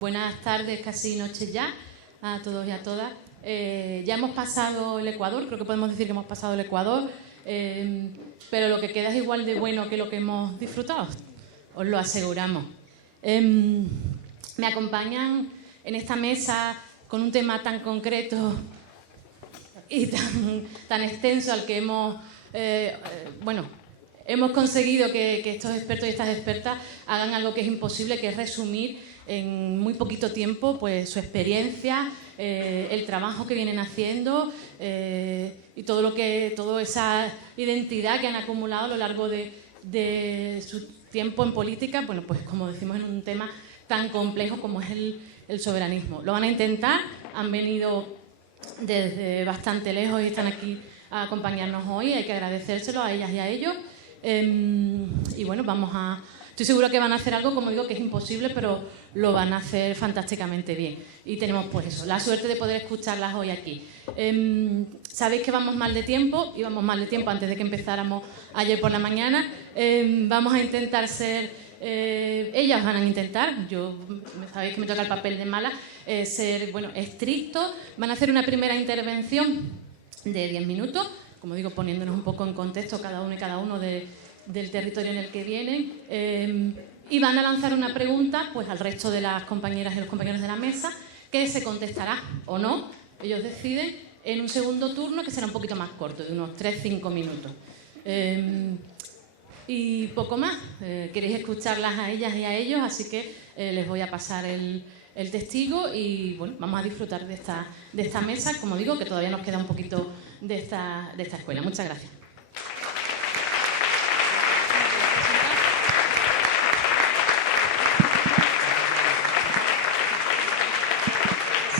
Buenas tardes, casi noches ya, a todos y a todas. Ya hemos pasado el Ecuador, creo que podemos decir que hemos pasado el Ecuador, pero lo que queda es igual de bueno que lo que hemos disfrutado, os lo aseguramos. Me acompañan en esta mesa con un tema tan concreto y tan extenso al que hemos conseguido que estos expertos y estas expertas hagan algo que es imposible, que es resumir en muy poquito tiempo pues su experiencia, el trabajo que vienen haciendo y toda esa identidad que han acumulado a lo largo de su tiempo en política, bueno, pues como decimos, en un tema tan complejo como es el soberanismo. Lo van a intentar, han venido desde bastante lejos y están aquí a acompañarnos hoy, hay que agradecérselo a ellas y a ellos. Y bueno, estoy segura que van a hacer algo, como digo, que es imposible, pero lo van a hacer fantásticamente bien. Y tenemos pues eso, la suerte de poder escucharlas hoy aquí. Sabéis que vamos mal de tiempo, íbamos mal de tiempo antes de que empezáramos ayer por la mañana. Vamos a intentar ellas van a intentar, sabéis que me toca el papel de mala, ser estrictos. Van a hacer una primera intervención de 10 minutos, como digo, poniéndonos un poco en contexto cada uno y cada uno del territorio en el que vienen, y van a lanzar una pregunta pues al resto de las compañeras y los compañeros de la mesa, que se contestará o no, ellos deciden, en un segundo turno que será un poquito más corto, de unos 3-5 minutos. Y poco más, queréis escucharlas a ellas y a ellos, así que les voy a pasar el testigo y bueno, vamos a disfrutar de esta mesa, como digo, que todavía nos queda un poquito de esta escuela. Muchas gracias.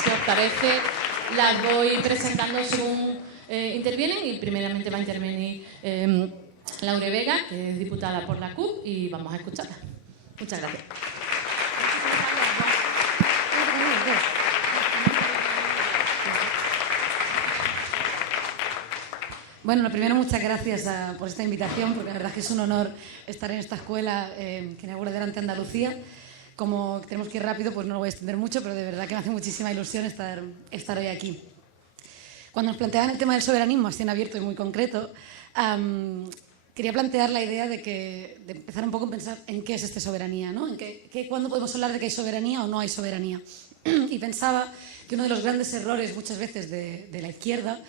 Si os parece, las voy presentando según intervienen, y primeramente va a intervenir Laure Vega, que es diputada por la CUP, y vamos a escucharla. Muchas gracias. Bueno, lo primero, muchas gracias por esta invitación, porque la verdad es que es un honor estar en esta escuela que inaugura Delante Andalucía. Como tenemos que ir rápido, pues no lo voy a extender mucho, pero de verdad que me hace muchísima ilusión estar hoy aquí. Cuando nos planteaban el tema del soberanismo, así en abierto y muy concreto, quería plantear la idea de empezar un poco a pensar en qué es esta soberanía, ¿no? ¿Cuándo podemos hablar de que hay soberanía o no hay soberanía? Y pensaba que uno de los grandes errores muchas veces de la izquierda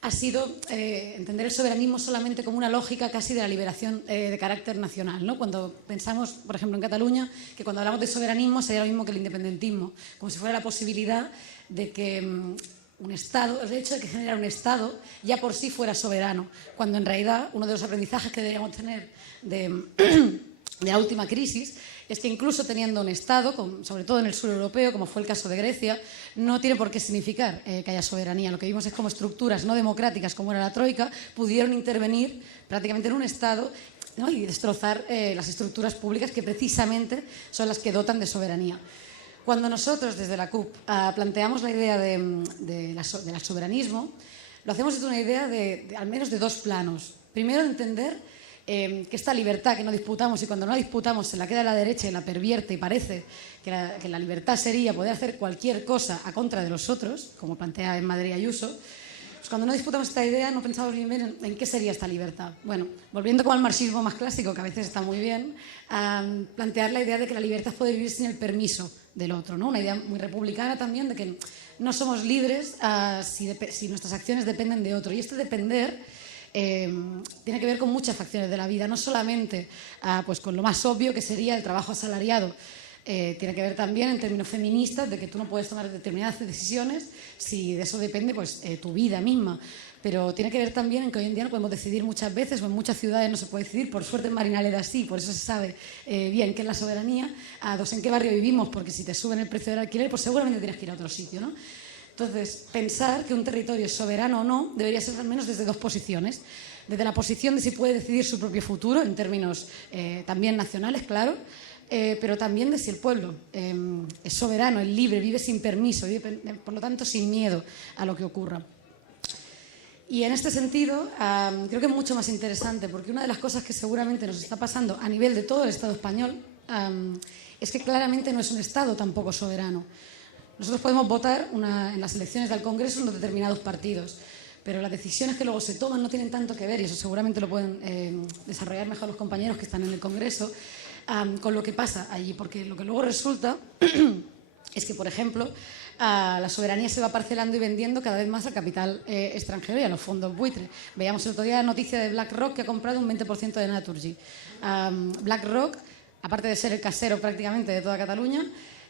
ha sido entender el soberanismo solamente como una lógica casi de la liberación de carácter nacional, ¿no? Cuando pensamos, por ejemplo, en Cataluña, que cuando hablamos de soberanismo sería lo mismo que el independentismo, como si fuera la posibilidad de que un Estado, el hecho de que generara un Estado ya por sí fuera soberano, cuando en realidad uno de los aprendizajes que deberíamos tener de la última crisis es que incluso teniendo un Estado, sobre todo en el sur europeo, como fue el caso de Grecia, no tiene por qué significar que haya soberanía. Lo que vimos es cómo estructuras no democráticas, como era la Troika, pudieron intervenir prácticamente en un Estado, ¿no? Y destrozar las estructuras públicas que precisamente son las que dotan de soberanía. Cuando nosotros desde la CUP planteamos la idea del soberanismo, lo hacemos desde una idea al menos de dos planos. Primero, entender que esta libertad que no disputamos, y cuando no la disputamos se la queda a la derecha y la pervierte, y parece que la libertad sería poder hacer cualquier cosa a contra de los otros, como plantea en Madrid Ayuso, pues cuando no disputamos esta idea no pensamos bien en qué sería esta libertad. Bueno, volviendo como al marxismo más clásico, que a veces está muy bien, plantear la idea de que la libertad es poder vivir sin el permiso del otro, ¿no? Una idea muy republicana también de que no somos libres si nuestras acciones dependen de otro. Y este depender tiene que ver con muchas facciones de la vida, no solamente pues con lo más obvio, que sería el trabajo asalariado. Tiene que ver también en términos feministas de que tú no puedes tomar determinadas decisiones si de eso depende pues, tu vida misma. Pero tiene que ver también en que hoy en día no podemos decidir muchas veces, o en muchas ciudades no se puede decidir. Por suerte en Marinaleda sí, por eso se sabe bien qué es la soberanía. En qué barrio vivimos, porque si te suben el precio del alquiler, pues seguramente tienes que ir a otro sitio, ¿no? Entonces, pensar que un territorio es soberano o no debería ser al menos desde dos posiciones. Desde la posición de si puede decidir su propio futuro, en términos también nacionales, claro, pero también de si el pueblo es soberano, es libre, vive sin permiso, vive, por lo tanto, sin miedo a lo que ocurra. Y en este sentido, creo que es mucho más interesante, porque una de las cosas que seguramente nos está pasando a nivel de todo el Estado español es que claramente no es un Estado tampoco soberano. Nosotros podemos votar en las elecciones del Congreso en determinados partidos, pero las decisiones que luego se toman no tienen tanto que ver, y eso seguramente lo pueden desarrollar mejor los compañeros que están en el Congreso, con lo que pasa allí, porque lo que luego resulta es que, por ejemplo, la soberanía se va parcelando y vendiendo cada vez más al capital extranjero y a los fondos buitre. Veíamos el otro día la noticia de BlackRock, que ha comprado un 20% de Naturgy. BlackRock, aparte de ser el casero prácticamente de toda Cataluña,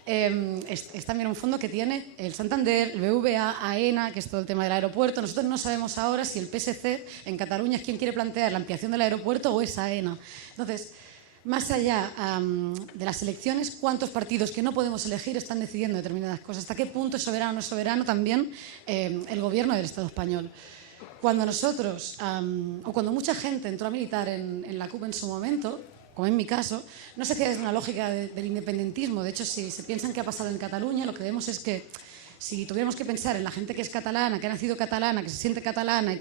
es también un fondo que tiene el Santander, el BVA, AENA, que es todo el tema del aeropuerto. Nosotros no sabemos ahora si el PSC en Cataluña es quien quiere plantear la ampliación del aeropuerto o es AENA. Entonces, más allá de las elecciones, ¿cuántos partidos que no podemos elegir están decidiendo determinadas cosas? ¿Hasta qué punto es soberano o no es soberano también el gobierno del Estado español? Cuando nosotros, o cuando mucha gente entró a militar en la CUP en su momento, como en mi caso, no se hacía desde una lógica del independentismo. De hecho, si se piensan qué ha pasado en Cataluña, lo que vemos es que si tuviéramos que pensar en la gente que es catalana, que ha nacido catalana, que se siente catalana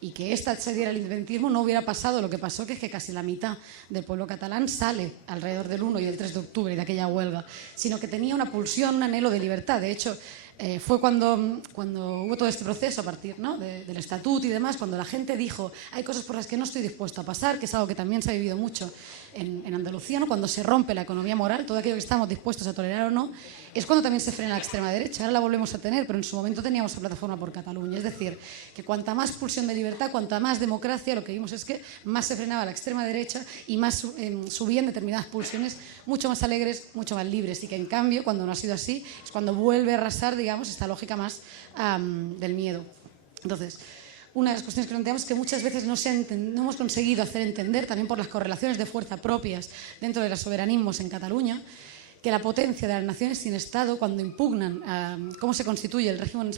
y que esta accediera al independentismo, no hubiera pasado lo que pasó, que es que casi la mitad del pueblo catalán sale alrededor del 1 y el 3 de octubre de aquella huelga, sino que tenía una pulsión, un anhelo de libertad. De hecho, fue cuando hubo todo este proceso a partir, ¿no?, del estatuto y demás, cuando la gente dijo, hay cosas por las que no estoy dispuesto a pasar, que es algo que también se ha vivido mucho en Andalucía, ¿no?, cuando se rompe la economía moral, todo aquello que estamos dispuestos a tolerar o no, es cuando también se frena la extrema derecha. Ahora la volvemos a tener, pero en su momento teníamos la Plataforma por Cataluña. Es decir, que cuanta más pulsión de libertad, cuanta más democracia, lo que vimos es que más se frenaba la extrema derecha y más subían determinadas pulsiones mucho más alegres, mucho más libres, y que en cambio, cuando no ha sido así, es cuando vuelve a arrasar, digamos, esta lógica más del miedo. Entonces, una de las cuestiones que planteamos es que muchas veces no hemos conseguido hacer entender, también por las correlaciones de fuerza propias dentro de los soberanismos en Cataluña, que la potencia de las naciones sin Estado, cuando impugnan cómo se constituye el régimen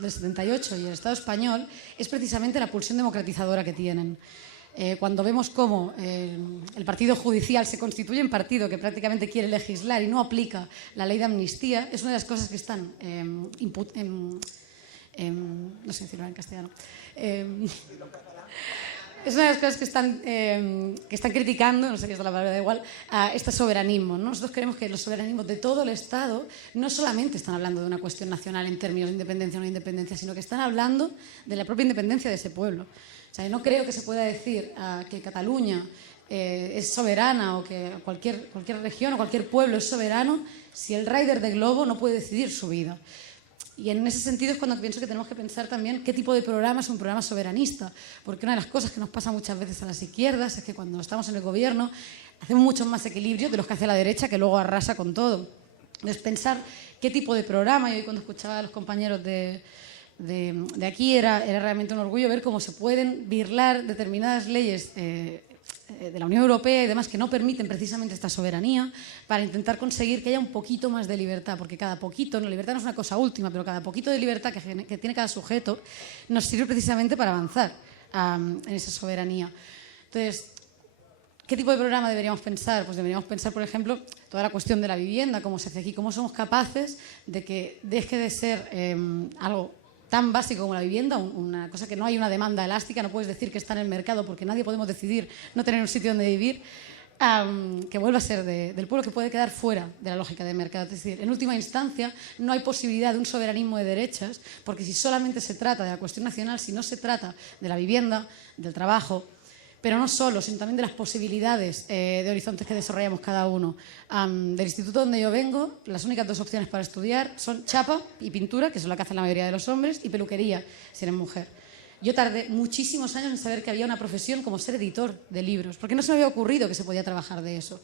del 78 y el Estado español, es precisamente la pulsión democratizadora que tienen. Cuando vemos cómo el partido judicial se constituye en partido que prácticamente quiere legislar y no aplica la ley de amnistía, es una de las cosas que están no sé decirlo en castellano. Es una de las cosas que están criticando, no sé qué es la palabra, da igual, a este soberanismo, ¿no? Nosotros creemos que los soberanismos de todo el Estado no solamente están hablando de una cuestión nacional en términos de independencia o no independencia, sino que están hablando de la propia independencia de ese pueblo. O sea, no creo que se pueda decir que Cataluña es soberana o que cualquier región o cualquier pueblo es soberano si el rider de globo no puede decidir su vida. Y en ese sentido es cuando pienso que tenemos que pensar también qué tipo de programa es un programa soberanista, porque una de las cosas que nos pasa muchas veces a las izquierdas es que cuando estamos en el gobierno hacemos muchos más equilibrios de los que hace la derecha, que luego arrasa con todo. Entonces, pensar qué tipo de programa, y hoy cuando escuchaba a los compañeros de aquí era realmente un orgullo ver cómo se pueden birlar determinadas leyes de la Unión Europea y demás que no permiten precisamente esta soberanía para intentar conseguir que haya un poquito más de libertad, porque cada poquito, la libertad no es una cosa última, pero cada poquito de libertad que tiene cada sujeto nos sirve precisamente para avanzar en esa soberanía. Entonces, ¿qué tipo de programa deberíamos pensar? Pues deberíamos pensar, por ejemplo, toda la cuestión de la vivienda, cómo se hace aquí, cómo somos capaces de que deje de ser algo tan básico como la vivienda, una cosa que no hay una demanda elástica, no puedes decir que está en el mercado porque nadie podemos decidir no tener un sitio donde vivir, que vuelva a ser del pueblo, que puede quedar fuera de la lógica de mercado. Es decir, en última instancia, no hay posibilidad de un soberanismo de derechas, porque si solamente se trata de la cuestión nacional, si no se trata de la vivienda, del trabajo, pero no solo, sino también de las posibilidades de horizontes que desarrollamos cada uno. Del instituto donde yo vengo, las únicas dos opciones para estudiar son chapa y pintura, que es lo que hacen la mayoría de los hombres, y peluquería, si eres mujer. Yo tardé muchísimos años en saber que había una profesión como ser editor de libros, porque no se me había ocurrido que se podía trabajar de eso.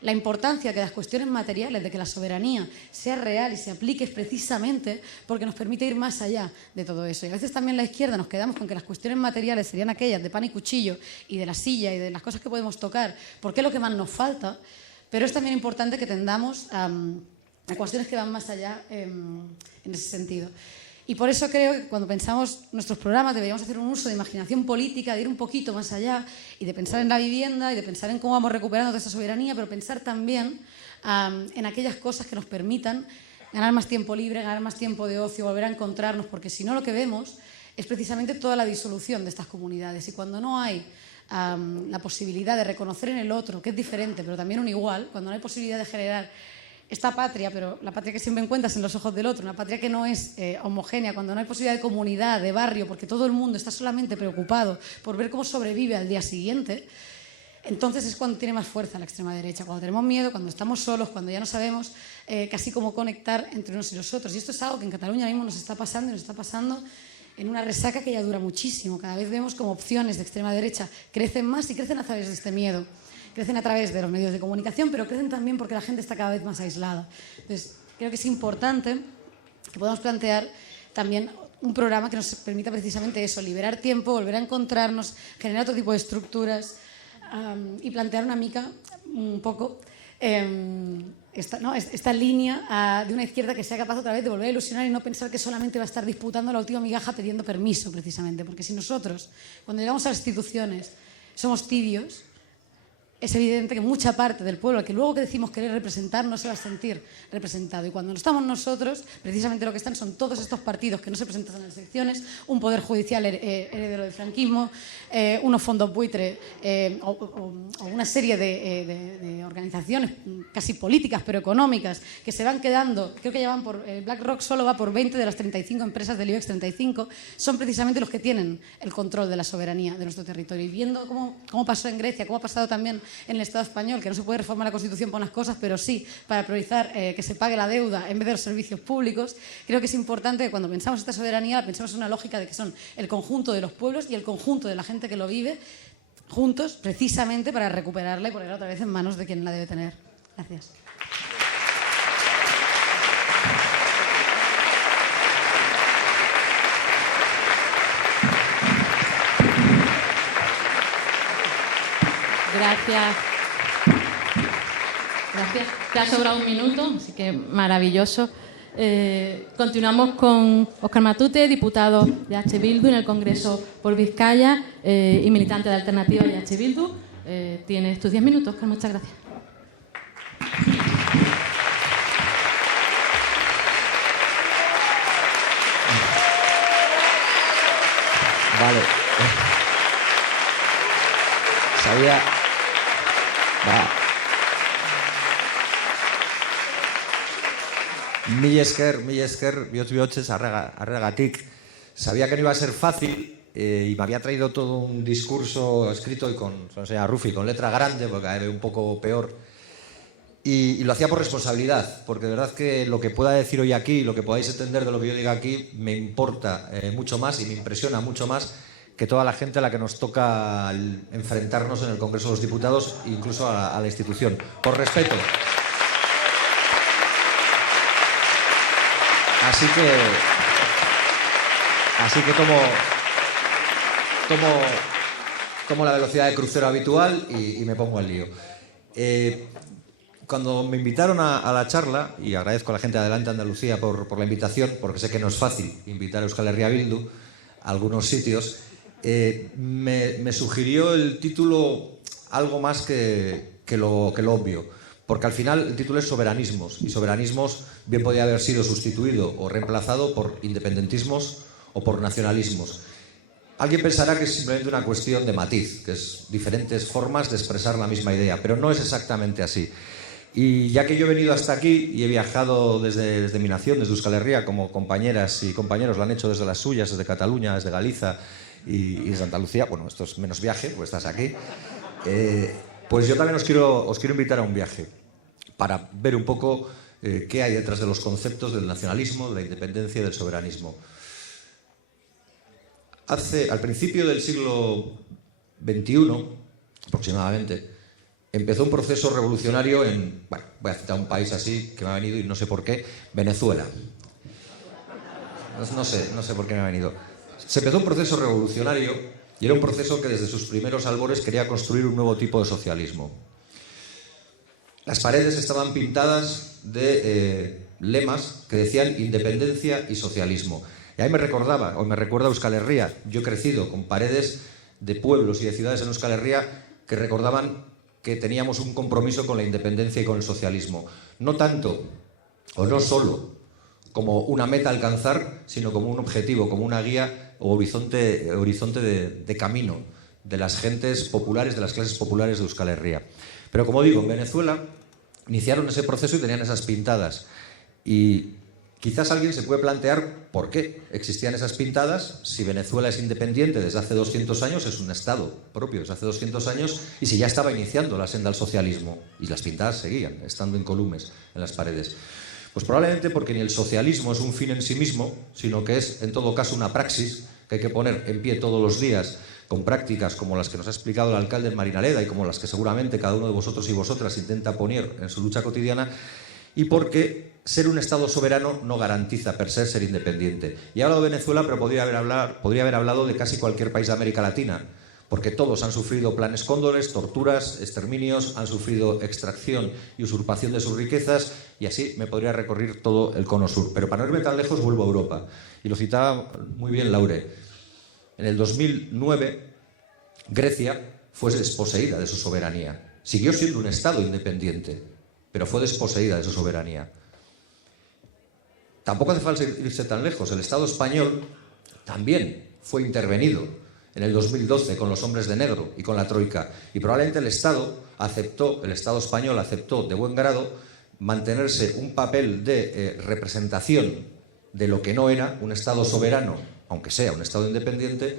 La importancia que las cuestiones materiales, de que la soberanía sea real y se aplique, es precisamente porque nos permite ir más allá de todo eso. Y a veces también la izquierda nos quedamos con que las cuestiones materiales serían aquellas de pan y cuchillo y de la silla y de las cosas que podemos tocar, porque es lo que más nos falta, pero es también importante que tendamos a cuestiones que van más allá en ese sentido. Y por eso creo que cuando pensamos nuestros programas deberíamos hacer un uso de imaginación política, de ir un poquito más allá y de pensar en la vivienda y de pensar en cómo vamos recuperando toda esa soberanía, pero pensar también en aquellas cosas que nos permitan ganar más tiempo libre, ganar más tiempo de ocio, volver a encontrarnos, porque si no lo que vemos es precisamente toda la disolución de estas comunidades. Y cuando no hay la posibilidad de reconocer en el otro, que es diferente, pero también un igual, cuando no hay posibilidad de generar esta patria, pero la patria que siempre encuentras en los ojos del otro, una patria que no es homogénea, cuando no hay posibilidad de comunidad, de barrio, porque todo el mundo está solamente preocupado por ver cómo sobrevive al día siguiente, entonces es cuando tiene más fuerza la extrema derecha, cuando tenemos miedo, cuando estamos solos, cuando ya no sabemos casi cómo conectar entre unos y los otros. Y esto es algo que en Cataluña mismo nos está pasando, y nos está pasando en una resaca que ya dura muchísimo. Cada vez vemos como opciones de extrema derecha crecen más y crecen a través de este miedo. Crecen a través de los medios de comunicación, pero crecen también porque la gente está cada vez más aislada. Entonces, creo que es importante que podamos plantear también un programa que nos permita precisamente eso, liberar tiempo, volver a encontrarnos, generar otro tipo de estructuras y plantear una mica un poco esta línea de una izquierda que sea capaz otra vez de volver a ilusionar y no pensar que solamente va a estar disputando la última migaja pidiendo permiso, precisamente. Porque si nosotros, cuando llegamos a las instituciones, somos tibios, es evidente que mucha parte del pueblo, que luego que decimos querer representar, no se va a sentir representado. Y cuando no estamos nosotros, precisamente lo que están son todos estos partidos que no se presentan en las elecciones, un poder judicial heredero del franquismo, unos fondos buitre o una serie de organizaciones casi políticas, pero económicas, que se van quedando, creo que ya van por, BlackRock solo va por 20 de las 35 empresas del IBEX 35, son precisamente los que tienen el control de la soberanía de nuestro territorio. Y viendo cómo pasó en Grecia, cómo ha pasado también en el Estado español, que no se puede reformar la Constitución para unas cosas, pero sí para priorizar que se pague la deuda en vez de los servicios públicos, creo que es importante que cuando pensamos esta soberanía pensemos en una lógica de que son el conjunto de los pueblos y el conjunto de la gente que lo vive juntos, precisamente para recuperarla y ponerla otra vez en manos de quien la debe tener. Gracias. Gracias. Gracias. Te ha sobrado un minuto, así que maravilloso. Continuamos con Óscar Matute, diputado de H. Bildu en el Congreso por Vizcaya y militante de Alternativa y H. Bildu. Tienes tus 10 minutos, Óscar, muchas gracias. Vale. Sabía... Mila esker, bihotz arregagatik. Sabía que no iba a ser fácil y me había traído todo un discurso escrito y con Rufi, con letra grande, porque era un poco peor. Y lo hacía por responsabilidad, porque de verdad que lo que pueda decir hoy aquí, lo que podáis entender de lo que yo diga aquí, me importa mucho más y me impresiona mucho más que toda la gente a la que nos toca enfrentarnos en el Congreso de los Diputados, incluso a la institución. Por respeto. Así que tomo la velocidad de crucero habitual y me pongo al lío. Cuando me invitaron a la charla, y agradezco a la gente de Adelante Andalucía por la invitación, porque sé que no es fácil invitar a Euskal Herria Bildu a algunos sitios, me sugirió el título algo más que lo obvio, porque al final el título es soberanismos, y soberanismos bien podía haber sido sustituido o reemplazado por independentismos o por nacionalismos. Alguien pensará que es simplemente una cuestión de matiz, que es diferentes formas de expresar la misma idea, pero no es exactamente así. Y ya que yo he venido hasta aquí y he viajado desde mi nación, desde Euskal Herria, como compañeras y compañeros lo han hecho desde las suyas, desde Cataluña, desde Galiza y desde Andalucía, bueno, esto es menos viaje, pues estás aquí, pues yo también os quiero invitar a un viaje para ver un poco qué hay detrás de los conceptos del nacionalismo, de la independencia y del soberanismo. Al principio del siglo XXI, aproximadamente, empezó un proceso revolucionario voy a citar un país así que me ha venido y no sé por qué, Venezuela. No sé por qué me ha venido. Se empezó un proceso revolucionario y era un proceso que desde sus primeros albores quería construir un nuevo tipo de socialismo. Las paredes estaban pintadas de lemas que decían independencia y socialismo. Y ahí me recuerda Euskal Herria. Yo he crecido con paredes de pueblos y de ciudades en Euskal Herria que recordaban que teníamos un compromiso con la independencia y con el socialismo. No tanto, o no solo, como una meta a alcanzar, sino como un objetivo, como una guía o horizonte de camino de las gentes populares, de las clases populares de Euskal Herria. Pero como digo, en Venezuela iniciaron ese proceso y tenían esas pintadas. Y quizás alguien se puede plantear por qué existían esas pintadas si Venezuela es independiente desde hace 200 años, es un Estado propio desde hace 200 años, y si ya estaba iniciando la senda al socialismo. Y las pintadas seguían, estando incolumes en las paredes. Pues probablemente porque ni el socialismo es un fin en sí mismo, sino que es, en todo caso, una praxis que hay que poner en pie todos los días, con prácticas como las que nos ha explicado el alcalde en Marinaleda y como las que seguramente cada uno de vosotros y vosotras intenta poner en su lucha cotidiana, y porque ser un Estado soberano no garantiza per se ser independiente. Y he hablado de Venezuela, pero podría haber hablado de casi cualquier país de América Latina, porque todos han sufrido planes cóndores, torturas, exterminios, han sufrido extracción y usurpación de sus riquezas, y así me podría recorrer todo el cono sur. Pero para no irme tan lejos, vuelvo a Europa. Y lo citaba muy bien Laure. En el 2009, Grecia fue desposeída de su soberanía. Siguió siendo un Estado independiente, pero fue desposeída de su soberanía. Tampoco hace falta irse tan lejos. El Estado español también fue intervenido en el 2012 con los hombres de negro y con la Troika. Y probablemente el Estado español aceptó de buen grado mantenerse un papel de representación de lo que no era un Estado soberano, aunque sea un Estado independiente,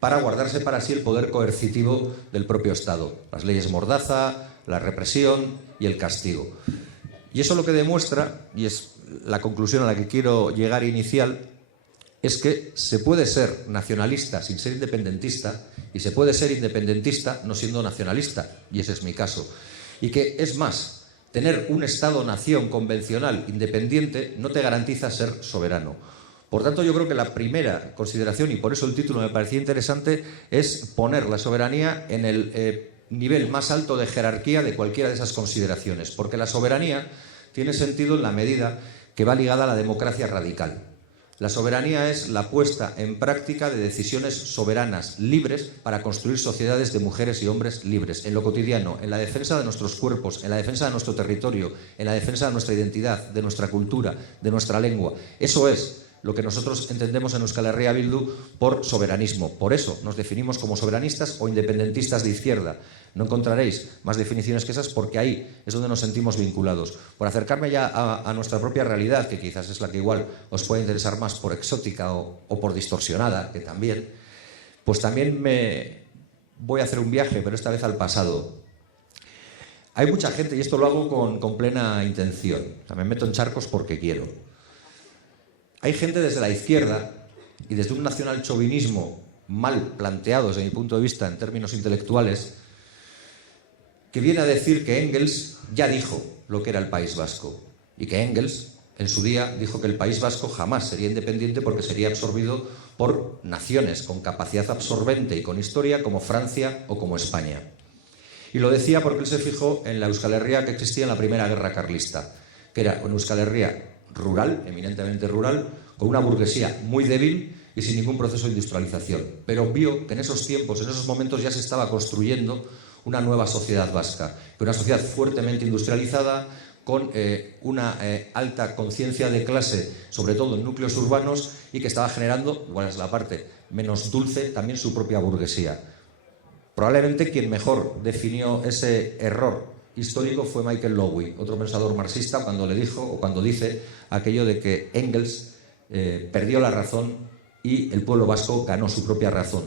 para guardarse para sí el poder coercitivo del propio Estado. Las leyes mordaza, la represión y el castigo. Y eso lo que demuestra, y es la conclusión a la que quiero llegar inicial, es que se puede ser nacionalista sin ser independentista y se puede ser independentista no siendo nacionalista, y ese es mi caso. Y que, es más, tener un Estado-nación convencional independiente no te garantiza ser soberano. Por tanto, yo creo que la primera consideración, y por eso el título me parecía interesante, es poner la soberanía en el nivel más alto de jerarquía de cualquiera de esas consideraciones, porque la soberanía tiene sentido en la medida que va ligada a la democracia radical. La soberanía es la puesta en práctica de decisiones soberanas, libres, para construir sociedades de mujeres y hombres libres, en lo cotidiano, en la defensa de nuestros cuerpos, en la defensa de nuestro territorio, en la defensa de nuestra identidad, de nuestra cultura, de nuestra lengua. Eso es lo que nosotros entendemos en Euskal Herria Bildu por soberanismo. Por eso nos definimos como soberanistas o independentistas de izquierda. No encontraréis más definiciones que esas, porque ahí es donde nos sentimos vinculados. Por acercarme ya a nuestra propia realidad, que quizás es la que igual os puede interesar más por exótica o por distorsionada, que también, pues también me voy a hacer un viaje, pero esta vez al pasado. Hay mucha gente, y esto lo hago con plena intención, o sea, me meto en charcos porque quiero. Hay gente desde la izquierda y desde un nacional chauvinismo mal planteado desde mi punto de vista en términos intelectuales, que viene a decir que Engels ya dijo lo que era el País Vasco, y que Engels en su día dijo que el País Vasco jamás sería independiente porque sería absorbido por naciones con capacidad absorbente y con historia como Francia o como España. Y lo decía porque él se fijó en la Euskal Herria que existía en la Primera Guerra Carlista, que era una Euskal Herria rural, eminentemente rural, con una burguesía muy débil y sin ningún proceso de industrialización. Pero vio que en esos tiempos, en esos momentos, ya se estaba construyendo una nueva sociedad vasca, una sociedad fuertemente industrializada, con una alta conciencia de clase, sobre todo en núcleos urbanos, y que estaba generando, igual es la parte menos dulce, también su propia burguesía. Probablemente quien mejor definió ese error histórico fue Michael Lowy, otro pensador marxista, cuando le dijo, o cuando dice aquello de que Engels perdió la razón y el pueblo vasco ganó su propia razón.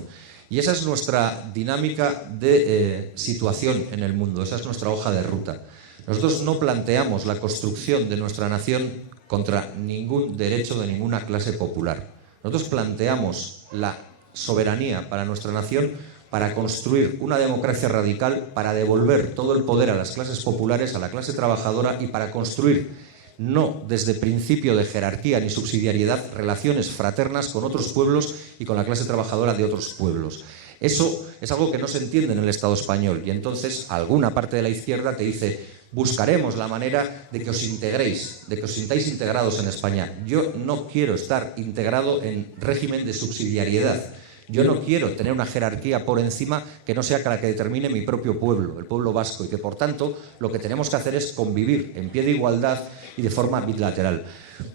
Y esa es nuestra dinámica de situación en el mundo, esa es nuestra hoja de ruta. Nosotros no planteamos la construcción de nuestra nación contra ningún derecho de ninguna clase popular. Nosotros planteamos la soberanía para nuestra nación para construir una democracia radical, para devolver todo el poder a las clases populares, a la clase trabajadora, y para construir, no desde principio de jerarquía ni subsidiariedad, relaciones fraternas con otros pueblos y con la clase trabajadora de otros pueblos. Eso es algo que no se entiende en el Estado español, y entonces alguna parte de la izquierda te dice: buscaremos la manera de que os integréis, de que os sintáis integrados en España. Yo no quiero estar integrado en régimen de subsidiariedad. Yo no quiero tener una jerarquía por encima que no sea la que determine mi propio pueblo, el pueblo vasco, y que por tanto lo que tenemos que hacer es convivir en pie de igualdad y de forma bilateral.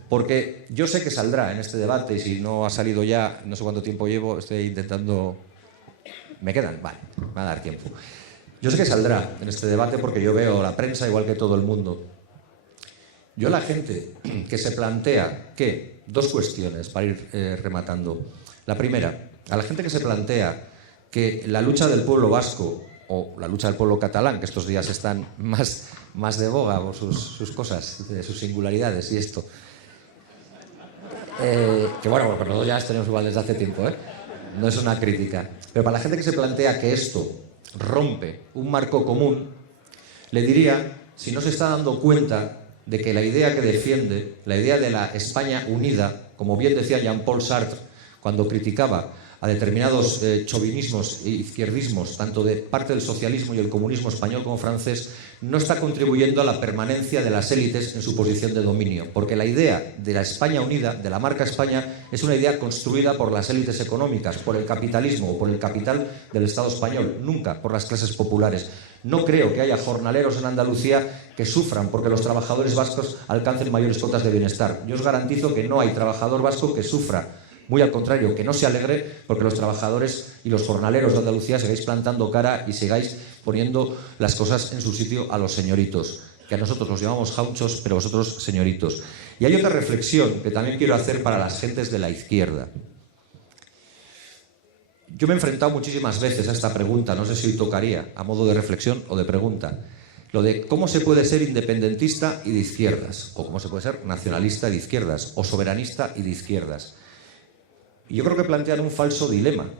Porque yo sé que saldrá en este debate, y si no ha salido ya, no sé cuánto tiempo llevo, estoy intentando ¿Me quedan? Vale, me va a dar tiempo. Yo sé que saldrá en este debate porque yo veo la prensa igual que todo el mundo. Yo la gente que se plantea que... Dos cuestiones para ir rematando. La primera, a la gente que se plantea que la lucha del pueblo vasco o la lucha del pueblo catalán, que estos días están más de boga por sus cosas, sus singularidades y esto, que bueno, porque nosotros ya las tenemos igual desde hace tiempo, no es una crítica, pero para la gente que se plantea que esto rompe un marco común, le diría, si no se está dando cuenta de que la idea que defiende, la idea de la España unida, como bien decía Jean-Paul Sartre cuando criticaba a determinados chauvinismos e izquierdismos, tanto de parte del socialismo y el comunismo español como francés, no está contribuyendo a la permanencia de las élites en su posición de dominio, porque la idea de la España unida, de la marca España, es una idea construida por las élites económicas, por el capitalismo o por el capital del Estado español, nunca por las clases populares. No creo que haya jornaleros en Andalucía que sufran porque los trabajadores vascos alcancen mayores cotas de bienestar. Yo os garantizo que no hay trabajador vasco que sufra. Muy al contrario, que no se alegre porque los trabajadores y los jornaleros de Andalucía sigáis plantando cara y sigáis poniendo las cosas en su sitio a los señoritos, que a nosotros los llamamos jauchos, pero vosotros señoritos. Y hay otra reflexión que también quiero hacer para las gentes de la izquierda. Yo me he enfrentado muchísimas veces a esta pregunta, no sé si hoy tocaría, a modo de reflexión o de pregunta, lo de cómo se puede ser independentista y de izquierdas, o cómo se puede ser nacionalista y de izquierdas, o soberanista y de izquierdas. Y yo creo que plantean un falso dilema.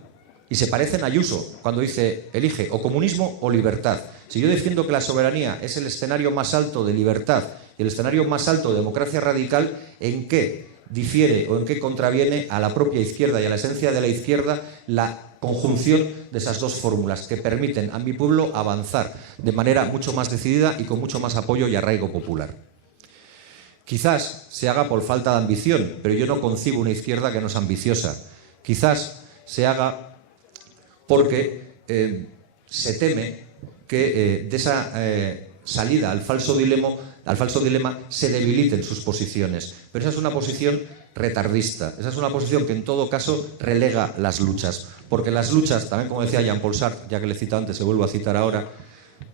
Y se parecen a Ayuso cuando dice, elige o comunismo o libertad. Si yo defiendo que la soberanía es el escenario más alto de libertad y el escenario más alto de democracia radical, ¿en qué difiere o en qué contraviene a la propia izquierda y a la esencia de la izquierda la conjunción de esas dos fórmulas que permiten a mi pueblo avanzar de manera mucho más decidida y con mucho más apoyo y arraigo popular? Quizás se haga por falta de ambición, pero yo no concibo una izquierda que no es ambiciosa. Quizás se haga porque se teme que de esa salida al falso dilema se debiliten sus posiciones. Pero esa es una posición retardista, esa es una posición que en todo caso relega las luchas. Porque las luchas, también como decía Jean-Paul Sartre, ya que le he citado antes, se vuelvo a citar ahora,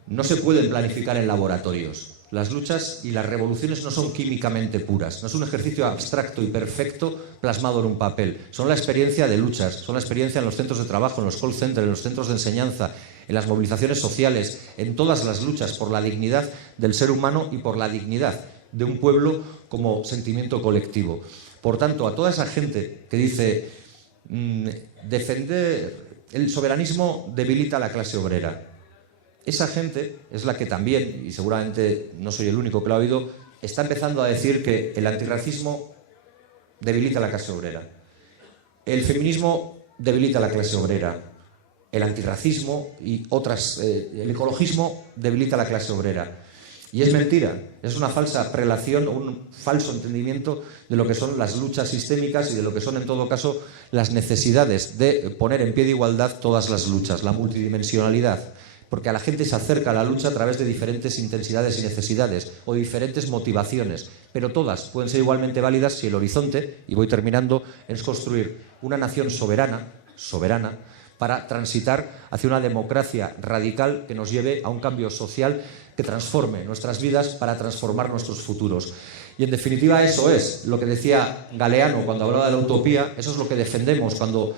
no se pueden planificar en laboratorios. Las luchas y las revoluciones no son químicamente puras, no es un ejercicio abstracto y perfecto plasmado en un papel. Son la experiencia de luchas, son la experiencia en los centros de trabajo, en los call centers, en los centros de enseñanza, en las movilizaciones sociales, en todas las luchas por la dignidad del ser humano y por la dignidad de un pueblo como sentimiento colectivo. Por tanto, a toda esa gente que dice defender el soberanismo debilita a la clase obrera, esa gente es la que también, y seguramente no soy el único que lo ha oído, está empezando a decir que el antirracismo debilita a la clase obrera, el feminismo debilita a la clase obrera, el antirracismo y el ecologismo debilita a la clase obrera. Y es mentira, es una falsa prelación o un falso entendimiento de lo que son las luchas sistémicas y de lo que son en todo caso las necesidades de poner en pie de igualdad todas las luchas, la multidimensionalidad. Porque a la gente se acerca a la lucha a través de diferentes intensidades y necesidades o diferentes motivaciones, pero todas pueden ser igualmente válidas si el horizonte, y voy terminando, es construir una nación soberana, para transitar hacia una democracia radical que nos lleve a un cambio social que transforme nuestras vidas para transformar nuestros futuros. Y en definitiva eso es lo que decía Galeano cuando hablaba de la utopía, eso es lo que defendemos cuando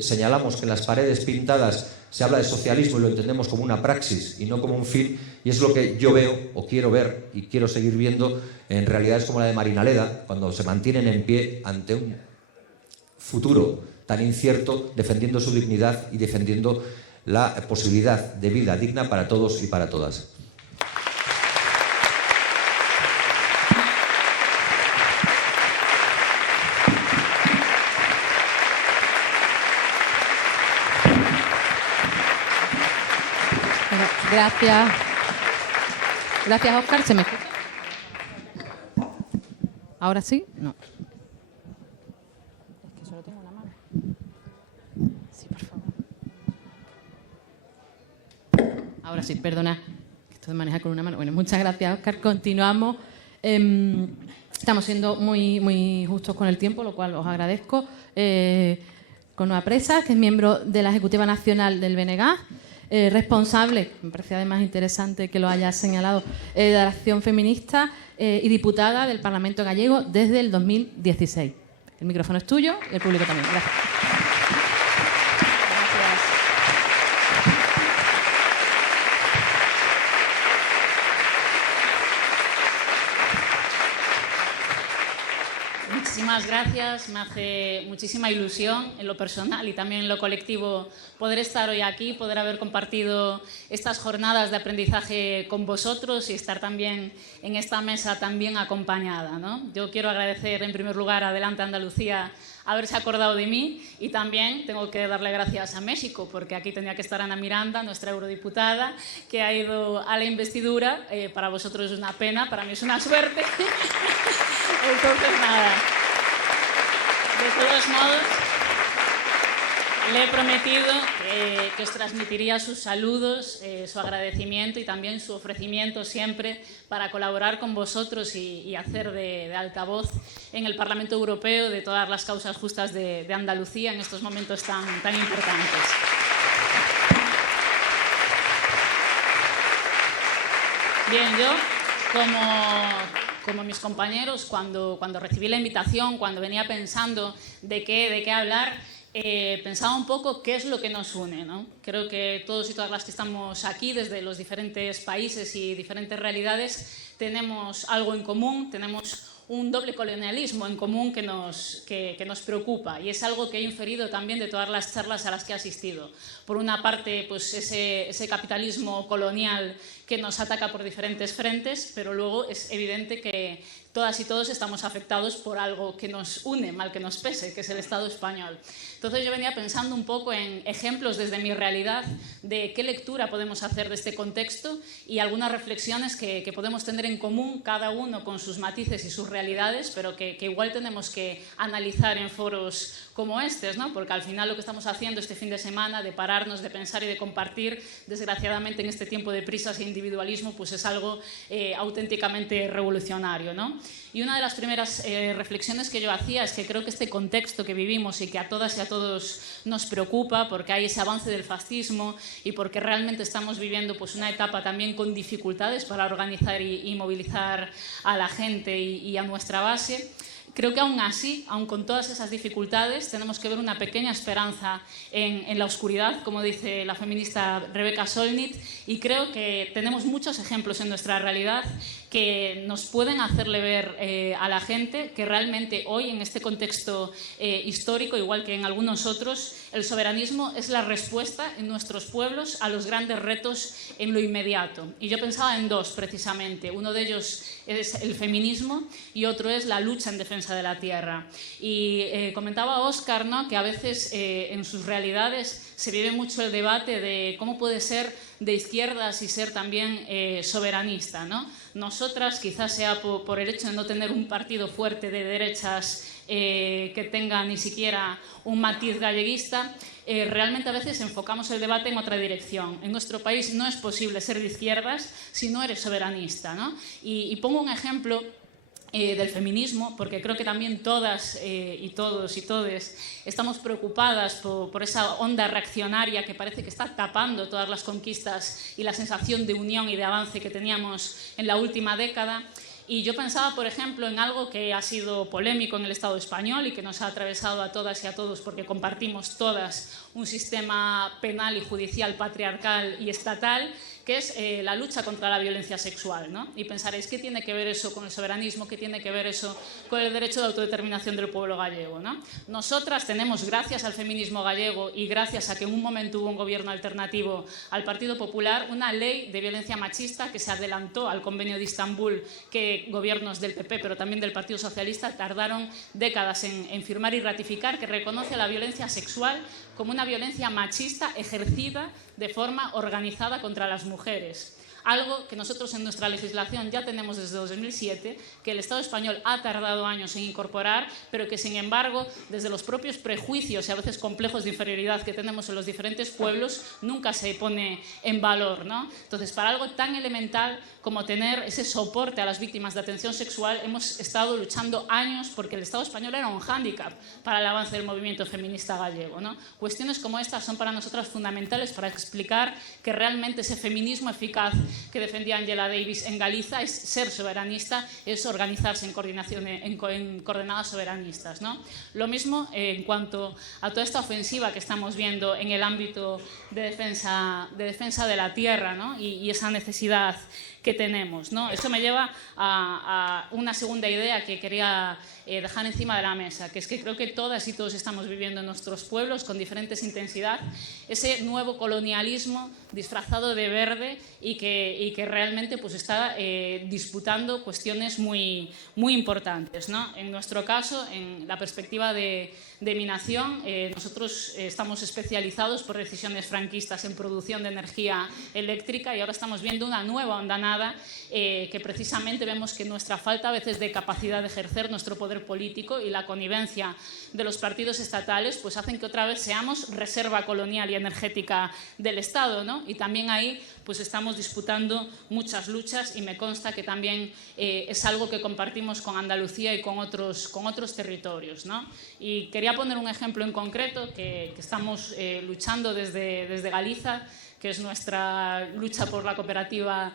señalamos que en las paredes pintadas se habla de socialismo y lo entendemos como una praxis y no como un fin, y es lo que yo veo o quiero ver y quiero seguir viendo en realidades como la de Marinaleda, cuando se mantienen en pie ante un futuro tan incierto, defendiendo su dignidad y defendiendo la posibilidad de vida digna para todos y para todas. Gracias. Gracias, Óscar. ¿Se me escucha? ¿Ahora sí? No. Es que solo tengo una mano. Sí, por favor. Ahora sí, perdona. Esto de manejar con una mano. Bueno, muchas gracias, Óscar. Continuamos. Estamos siendo muy justos con el tiempo, lo cual os agradezco. con Nueva Presa, que es miembro de la Ejecutiva Nacional del BNG, responsable, me parece además interesante que lo haya señalado, de la Acción Feminista y diputada del Parlamento Gallego desde el 2016. El micrófono es tuyo y el público también. Gracias. Muchísimas gracias, me hace muchísima ilusión en lo personal y también en lo colectivo poder estar hoy aquí, poder haber compartido estas jornadas de aprendizaje con vosotros y estar también en esta mesa tan bien acompañada, ¿no? Yo quiero agradecer en primer lugar a Adelante Andalucía haberse acordado de mí y también tengo que darle gracias a México porque aquí tenía que estar Ana Miranda, nuestra eurodiputada, que ha ido a la investidura. Para vosotros es una pena, para mí es una suerte. Entonces, nada. De todos modos, le he prometido que os transmitiría sus saludos, su agradecimiento y también su ofrecimiento siempre para colaborar con vosotros y hacer de altavoz en el Parlamento Europeo de todas las causas justas de Andalucía en estos momentos tan importantes. Bien, yo, como mis compañeros, cuando recibí la invitación, cuando venía pensando de qué hablar, pensaba un poco qué es lo que nos une, ¿no? Creo que todos y todas las que estamos aquí, desde los diferentes países y diferentes realidades, tenemos algo en común, tenemos un doble colonialismo en común que nos preocupa y es algo que he inferido también de todas las charlas a las que he asistido. Por una parte, pues ese capitalismo colonial que nos ataca por diferentes frentes, pero luego es evidente que todas y todos estamos afectados por algo que nos une, mal que nos pese, que es el Estado español. Entonces yo venía pensando un poco en ejemplos desde mi realidad de qué lectura podemos hacer de este contexto y algunas reflexiones que podemos tener en común, cada uno con sus matices y sus realidades, pero que igual tenemos que analizar en foros como estos, ¿no? Porque al final lo que estamos haciendo este fin de semana, de pararnos, de pensar y de compartir, desgraciadamente en este tiempo de prisas e individualismo, pues es algo auténticamente revolucionario, ¿no? Y una de las primeras reflexiones que yo hacía es que creo que este contexto que vivimos y que a todas y a todos nos preocupa, porque hay ese avance del fascismo y porque realmente estamos viviendo pues una etapa también con dificultades para organizar y movilizar a la gente y a nuestra base. Creo que aún así, aún con todas esas dificultades, tenemos que ver una pequeña esperanza en la oscuridad, como dice la feminista Rebecca Solnit, y creo que tenemos muchos ejemplos en nuestra realidad que nos pueden hacerle ver a la gente que realmente hoy, en este contexto histórico, igual que en algunos otros, el soberanismo es la respuesta en nuestros pueblos a los grandes retos en lo inmediato. Y yo pensaba en dos, precisamente. Uno de ellos es el feminismo y otro es la lucha en defensa de la tierra. Y comentaba Óscar, ¿no?, que a veces en sus realidades se vive mucho el debate de cómo puede ser de izquierdas y ser también soberanista, ¿no? Nosotras, quizás sea por el hecho de no tener un partido fuerte de derechas que tenga ni siquiera un matiz galleguista, realmente a veces enfocamos el debate en otra dirección. En nuestro país no es posible ser de izquierdas si no eres soberanista, ¿no? Y pongo un ejemplo del feminismo, porque creo que también todas y todos y todes estamos preocupadas por esa onda reaccionaria que parece que está tapando todas las conquistas y la sensación de unión y de avance que teníamos en la última década. Y yo pensaba, por ejemplo, en algo que ha sido polémico en el Estado español y que nos ha atravesado a todas y a todos porque compartimos todas un sistema penal y judicial patriarcal y estatal, que es la lucha contra la violencia sexual, ¿no? Y pensaréis, ¿qué tiene que ver eso con el soberanismo? ¿Qué tiene que ver eso con el derecho de autodeterminación del pueblo gallego, ¿no? Nosotras tenemos, gracias al feminismo gallego y gracias a que en un momento hubo un gobierno alternativo al Partido Popular, una ley de violencia machista que se adelantó al Convenio de Estambul, que gobiernos del PP, pero también del Partido Socialista, tardaron décadas en firmar y ratificar, que reconoce la violencia sexual como una violencia machista ejercida de forma organizada contra las mujeres. Algo que nosotros en nuestra legislación ya tenemos desde 2007, que el Estado español ha tardado años en incorporar, pero que sin embargo, desde los propios prejuicios y a veces complejos de inferioridad que tenemos en los diferentes pueblos, nunca se pone en valor, ¿no? Entonces, para algo tan elemental como tener ese soporte a las víctimas de atención sexual, hemos estado luchando años porque el Estado español era un hándicap para el avance del movimiento feminista gallego, ¿no? Cuestiones como estas son para nosotras fundamentales para explicar que realmente ese feminismo eficaz que defendía Angela Davis en Galiza es ser soberanista, es organizarse en coordenadas soberanistas, ¿no? Lo mismo en cuanto a toda esta ofensiva que estamos viendo en el ámbito de defensa de la tierra, ¿no? y esa necesidad que tenemos, ¿no? Eso me lleva a una segunda idea que quería dejar encima de la mesa, que es que creo que todas y todos estamos viviendo en nuestros pueblos con diferentes intensidad ese nuevo colonialismo disfrazado de verde y que realmente pues, está disputando cuestiones muy importantes, ¿no? En nuestro caso, en la perspectiva de mi nación, nosotros estamos especializados por decisiones franquistas en producción de energía eléctrica y ahora estamos viendo una nueva andanada que precisamente vemos que nuestra falta a veces de capacidad de ejercer nuestro poder político y la connivencia de los partidos estatales pues hacen que otra vez seamos reserva colonial y energética del Estado, ¿no? Y también ahí pues estamos disputando muchas luchas y me consta que también es algo que compartimos con Andalucía y con otros territorios, ¿no? Y quería poner un ejemplo en concreto que estamos luchando desde Galiza, que es nuestra lucha por la cooperativa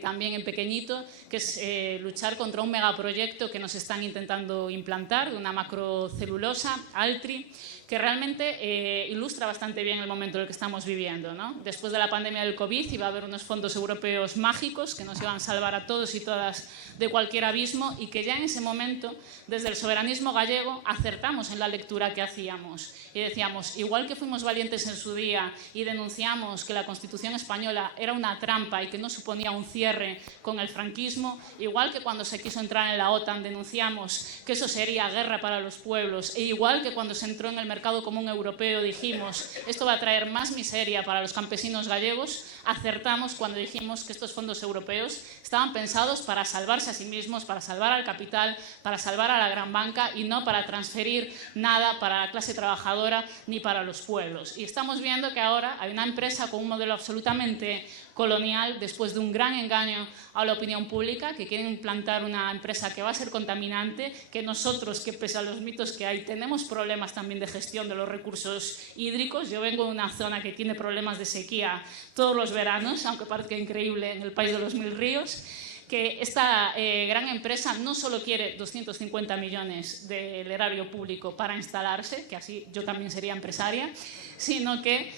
también en pequeñito, que es luchar contra un megaproyecto que nos están intentando implantar de una macrocelulosa, Altri, que realmente ilustra bastante bien el momento en el que estamos viviendo, ¿no? Después de la pandemia del COVID iba a haber unos fondos europeos mágicos que nos iban a salvar a todos y todas de cualquier abismo y que ya en ese momento, desde el soberanismo gallego, acertamos en la lectura que hacíamos y decíamos, igual que fuimos valientes en su día y denunciamos que la Constitución española era una trampa y que no suponía un cierre con el franquismo, igual que cuando se quiso entrar en la OTAN denunciamos que eso sería guerra para los pueblos e igual que cuando se entró en el mercado común europeo dijimos esto va a traer más miseria para los campesinos gallegos, acertamos cuando dijimos que estos fondos europeos estaban pensados para salvarse a sí mismos, para salvar al capital, para salvar a la gran banca y no para transferir nada para la clase trabajadora ni para los pueblos. Y estamos viendo que ahora hay una empresa con un modelo absolutamente colonial, después de un gran engaño a la opinión pública, que quieren implantar una empresa que va a ser contaminante, que nosotros, que pese a los mitos que hay, tenemos problemas también de gestión de los recursos hídricos. Yo vengo de una zona que tiene problemas de sequía todos los veranos, aunque parezca increíble en el país de los 1000 ríos, que esta gran empresa no solo quiere 250 millones del erario público para instalarse, que así yo también sería empresaria, sino que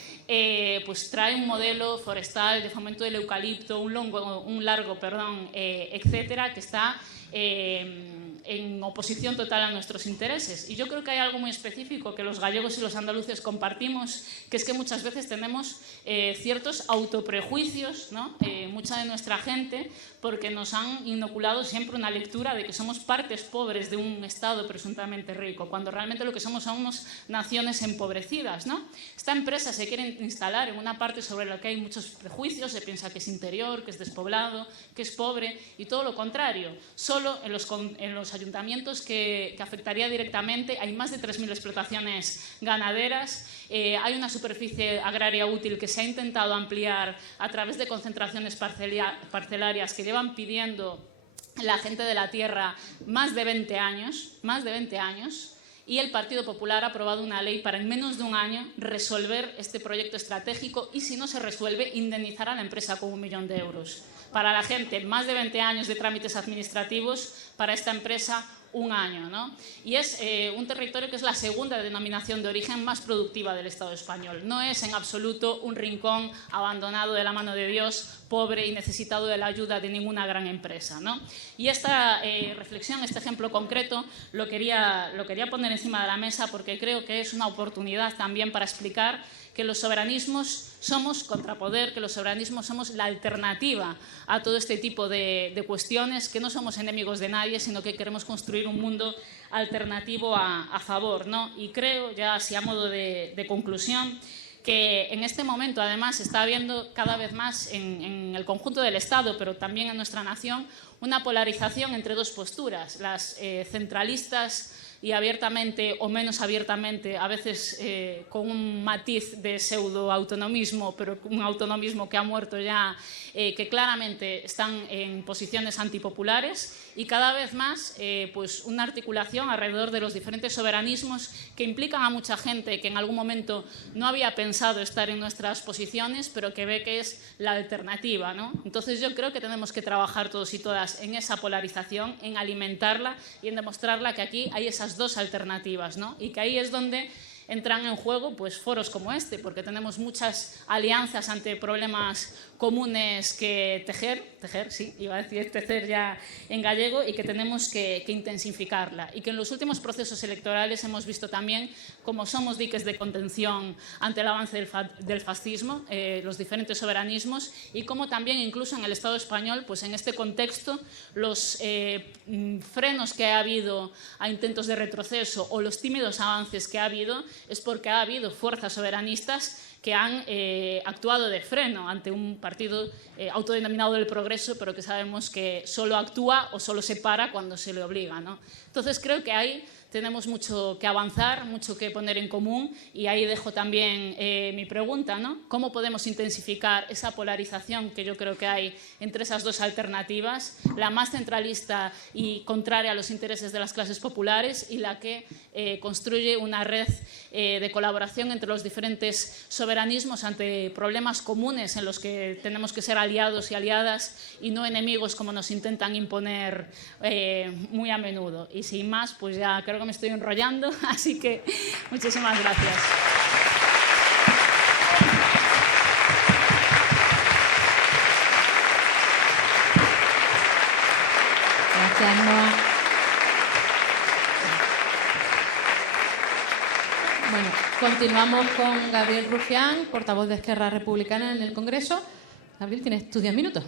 pues trae un modelo forestal de fomento del eucalipto, un largo, etcétera, que está en oposición total a nuestros intereses. Y yo creo que hay algo muy específico que los gallegos y los andaluces compartimos, que es que muchas veces tenemos ciertos autoprejuicios, ¿no? Mucha de nuestra gente, porque nos han inoculado siempre una lectura de que somos partes pobres de un Estado presuntamente rico, cuando realmente lo que somos naciones empobrecidas, ¿no? Esta empresa se quiere instalar en una parte sobre la que hay muchos prejuicios, se piensa que es interior, que es despoblado, que es pobre, y todo lo contrario. Solo en los ayuntamientos que afectaría directamente hay más de 3.000 explotaciones ganaderas, hay una superficie agraria útil que se ha intentado ampliar a través de concentraciones parcelarias que llevan pidiendo la gente de la tierra más de 20 años, y el Partido Popular ha aprobado una ley para en menos de un año resolver este proyecto estratégico y si no se resuelve indemnizar a la empresa con 1 millón de euros. Para la gente, más de 20 años de trámites administrativos, para esta empresa 1 año, ¿no? Y es un territorio que es la segunda denominación de origen más productiva del Estado español. No es en absoluto un rincón abandonado de la mano de Dios, pobre y necesitado de la ayuda de ninguna gran empresa, ¿no? Y esta reflexión, este ejemplo concreto, lo quería poner encima de la mesa porque creo que es una oportunidad también para explicar que los soberanismos somos contrapoder, que los soberanismos somos la alternativa a todo este tipo de cuestiones, que no somos enemigos de nadie, sino que queremos construir un mundo alternativo a favor, ¿no? Y creo, ya así a modo de conclusión, que en este momento además está habiendo cada vez más en el conjunto del Estado, pero también en nuestra nación, una polarización entre dos posturas, las centralistas y abiertamente o menos abiertamente, a veces con un matiz de pseudo-autonomismo, pero un autonomismo que ha muerto ya, que claramente están en posiciones antipopulares, y cada vez más pues una articulación alrededor de los diferentes soberanismos que implican a mucha gente que en algún momento no había pensado estar en nuestras posiciones, pero que ve que es la alternativa, ¿no? Entonces yo creo que tenemos que trabajar todos y todas en esa polarización, en alimentarla y en demostrarla que aquí hay esas dos alternativas, ¿no? Y que ahí es donde entran en juego pues foros como este, porque tenemos muchas alianzas ante problemas comunes que tejer, sí, iba a decir tecer ya en gallego, y que tenemos que intensificarla. Y que en los últimos procesos electorales hemos visto también cómo somos diques de contención ante el avance del fascismo, los diferentes soberanismos, y cómo también incluso en el Estado español, pues en este contexto, los frenos que ha habido a intentos de retroceso o los tímidos avances que ha habido es porque ha habido fuerzas soberanistas que han actuado de freno ante un partido autodenominado del progreso, pero que sabemos que solo actúa o solo se para cuando se le obliga, ¿no? Entonces creo que ahí tenemos mucho que avanzar, mucho que poner en común, y ahí dejo también mi pregunta, ¿no? ¿Cómo podemos intensificar esa polarización que yo creo que hay entre esas dos alternativas, la más centralista y contraria a los intereses de las clases populares, y la que construye una red de colaboración entre los diferentes soberanismos ante problemas comunes en los que tenemos que ser aliados y aliadas y no enemigos como nos intentan imponer muy a menudo? Y sin más, pues ya creo que me estoy enrollando, así que muchísimas gracias. Gracias, Noa. Bueno, continuamos con Gabriel Rufián, portavoz de Esquerra Republicana en el Congreso. Gabriel, tienes tus 10 minutos.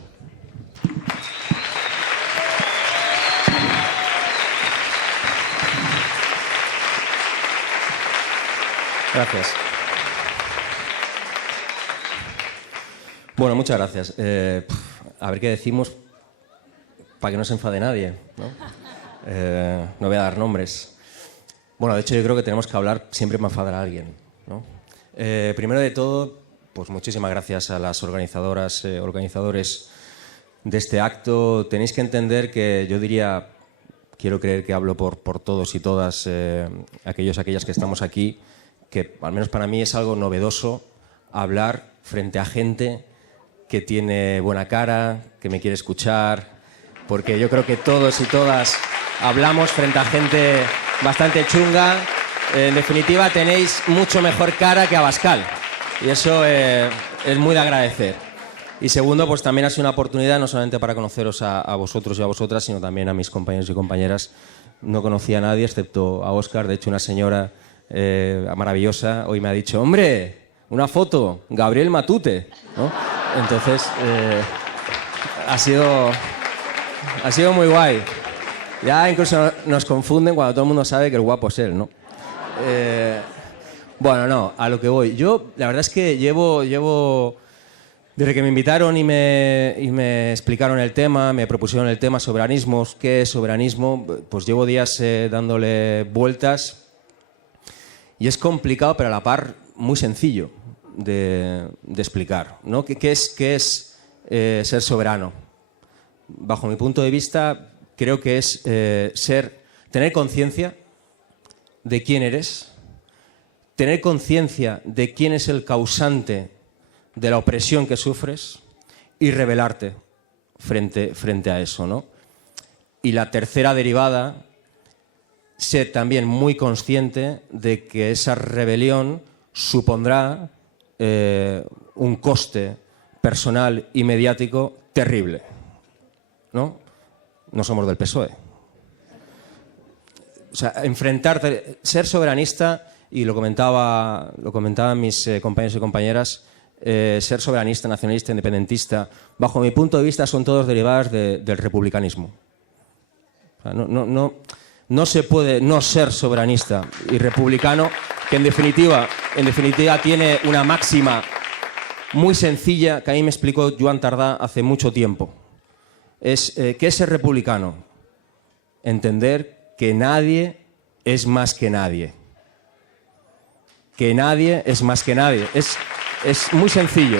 Gracias. Bueno, muchas gracias. A ver qué decimos para que no se enfade nadie, ¿no? No voy a dar nombres. Bueno, de hecho yo creo que tenemos que hablar siempre para enfadar a alguien, ¿no? Primero de todo, pues muchísimas gracias a las organizadoras, organizadores de este acto. Tenéis que entender que yo diría, quiero creer que hablo por todos y todas aquellas que estamos aquí, que al menos para mí es algo novedoso hablar frente a gente que tiene buena cara, que me quiere escuchar, porque yo creo que todos y todas hablamos frente a gente bastante chunga. En definitiva, tenéis mucho mejor cara que Abascal, y eso es muy de agradecer. Y segundo, pues también ha sido una oportunidad no solamente para conoceros a vosotros y a vosotras, sino también a mis compañeros y compañeras. No conocía a nadie excepto a Óscar. De hecho, una señora maravillosa hoy me ha dicho: hombre, una foto, Gabriel Matute, ¿no? Entonces ha sido muy guay. Ya incluso nos confunden cuando todo el mundo sabe que el guapo es él, ¿no? Bueno, no, a lo que voy. Yo la verdad es que llevo desde que me invitaron y me explicaron el tema, me propusieron el tema soberanismos, ¿qué es soberanismo? Pues llevo días dándole vueltas. Y es complicado, pero a la par muy sencillo de explicar, ¿no? ¿Qué es ser soberano? Bajo mi punto de vista, creo que es tener conciencia de quién eres, tener conciencia de quién es el causante de la opresión que sufres y rebelarte frente a eso, ¿no? Y la tercera derivada, ser también muy consciente de que esa rebelión supondrá un coste personal y mediático terrible, ¿no? No somos del PSOE. O sea, enfrentarte, ser soberanista, y lo comentaban mis compañeros y compañeras, ser soberanista, nacionalista, independentista, bajo mi punto de vista son todos derivadas del republicanismo. O sea, no se puede no ser soberanista y republicano que en definitiva tiene una máxima muy sencilla que a mí me explicó Joan Tardá hace mucho tiempo. ¿Qué es ser republicano? Entender que nadie es más que nadie. Que nadie es más que nadie. Es muy sencillo,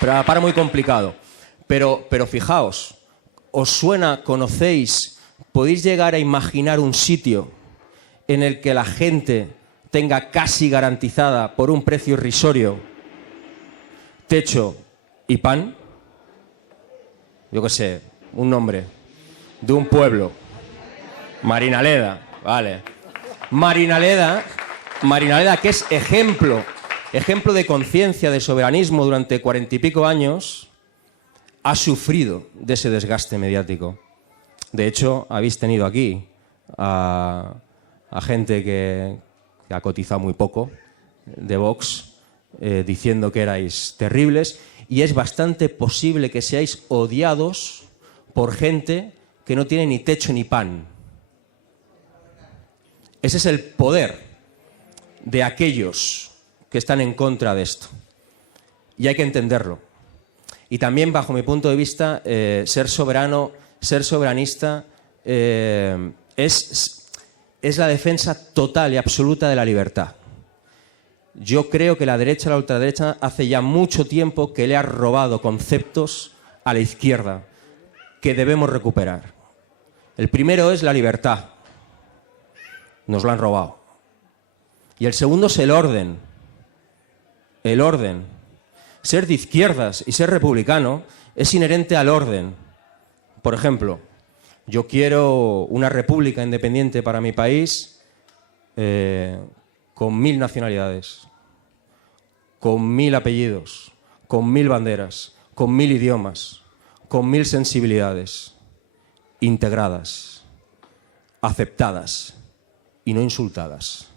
pero para muy complicado. Pero fijaos, ¿os suena, conocéis, podéis llegar a imaginar un sitio en el que la gente tenga casi garantizada por un precio irrisorio techo y pan? Yo qué sé, un nombre de un pueblo. Marinaleda, vale. Marinaleda, que es ejemplo de conciencia, de soberanismo durante 40 y pico años, ha sufrido de ese desgaste mediático. De hecho, habéis tenido aquí a gente que ha cotizado muy poco, de Vox, diciendo que erais terribles, y es bastante posible que seáis odiados por gente que no tiene ni techo ni pan. Ese es el poder de aquellos que están en contra de esto. Y hay que entenderlo. Y también, bajo mi punto de vista, ser soberano, ser soberanista, es la defensa total y absoluta de la libertad. Yo creo que la derecha, la ultraderecha, hace ya mucho tiempo que le ha robado conceptos a la izquierda que debemos recuperar. El primero es la libertad. Nos lo han robado. Y el segundo es el orden. El orden. Ser de izquierdas y ser republicano es inherente al orden. Por ejemplo, yo quiero una república independiente para mi país con 1000 nacionalidades, con 1000 apellidos, con 1000 banderas, con 1000 idiomas, con 1000 sensibilidades, integradas, aceptadas y no insultadas,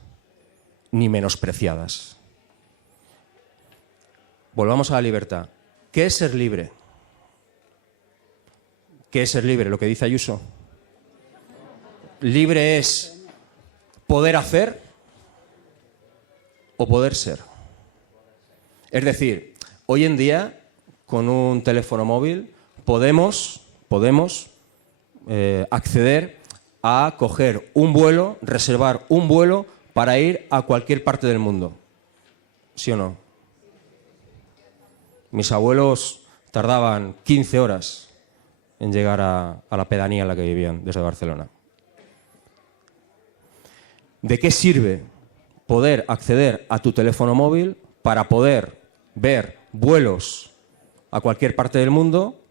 ni menospreciadas. Volvamos a la libertad. ¿Qué es ser libre? ¿Qué es ser libre? Lo que dice Ayuso. Libre es poder hacer o poder ser. Es decir, hoy en día, con un teléfono móvil, podemos acceder a coger un vuelo, reservar un vuelo para ir a cualquier parte del mundo. ¿Sí o no? Mis abuelos tardaban 15 horas en llegar a la pedanía en la que vivían desde Barcelona. ¿De qué sirve poder acceder a tu teléfono móvil para poder ver vuelos a cualquier parte del mundo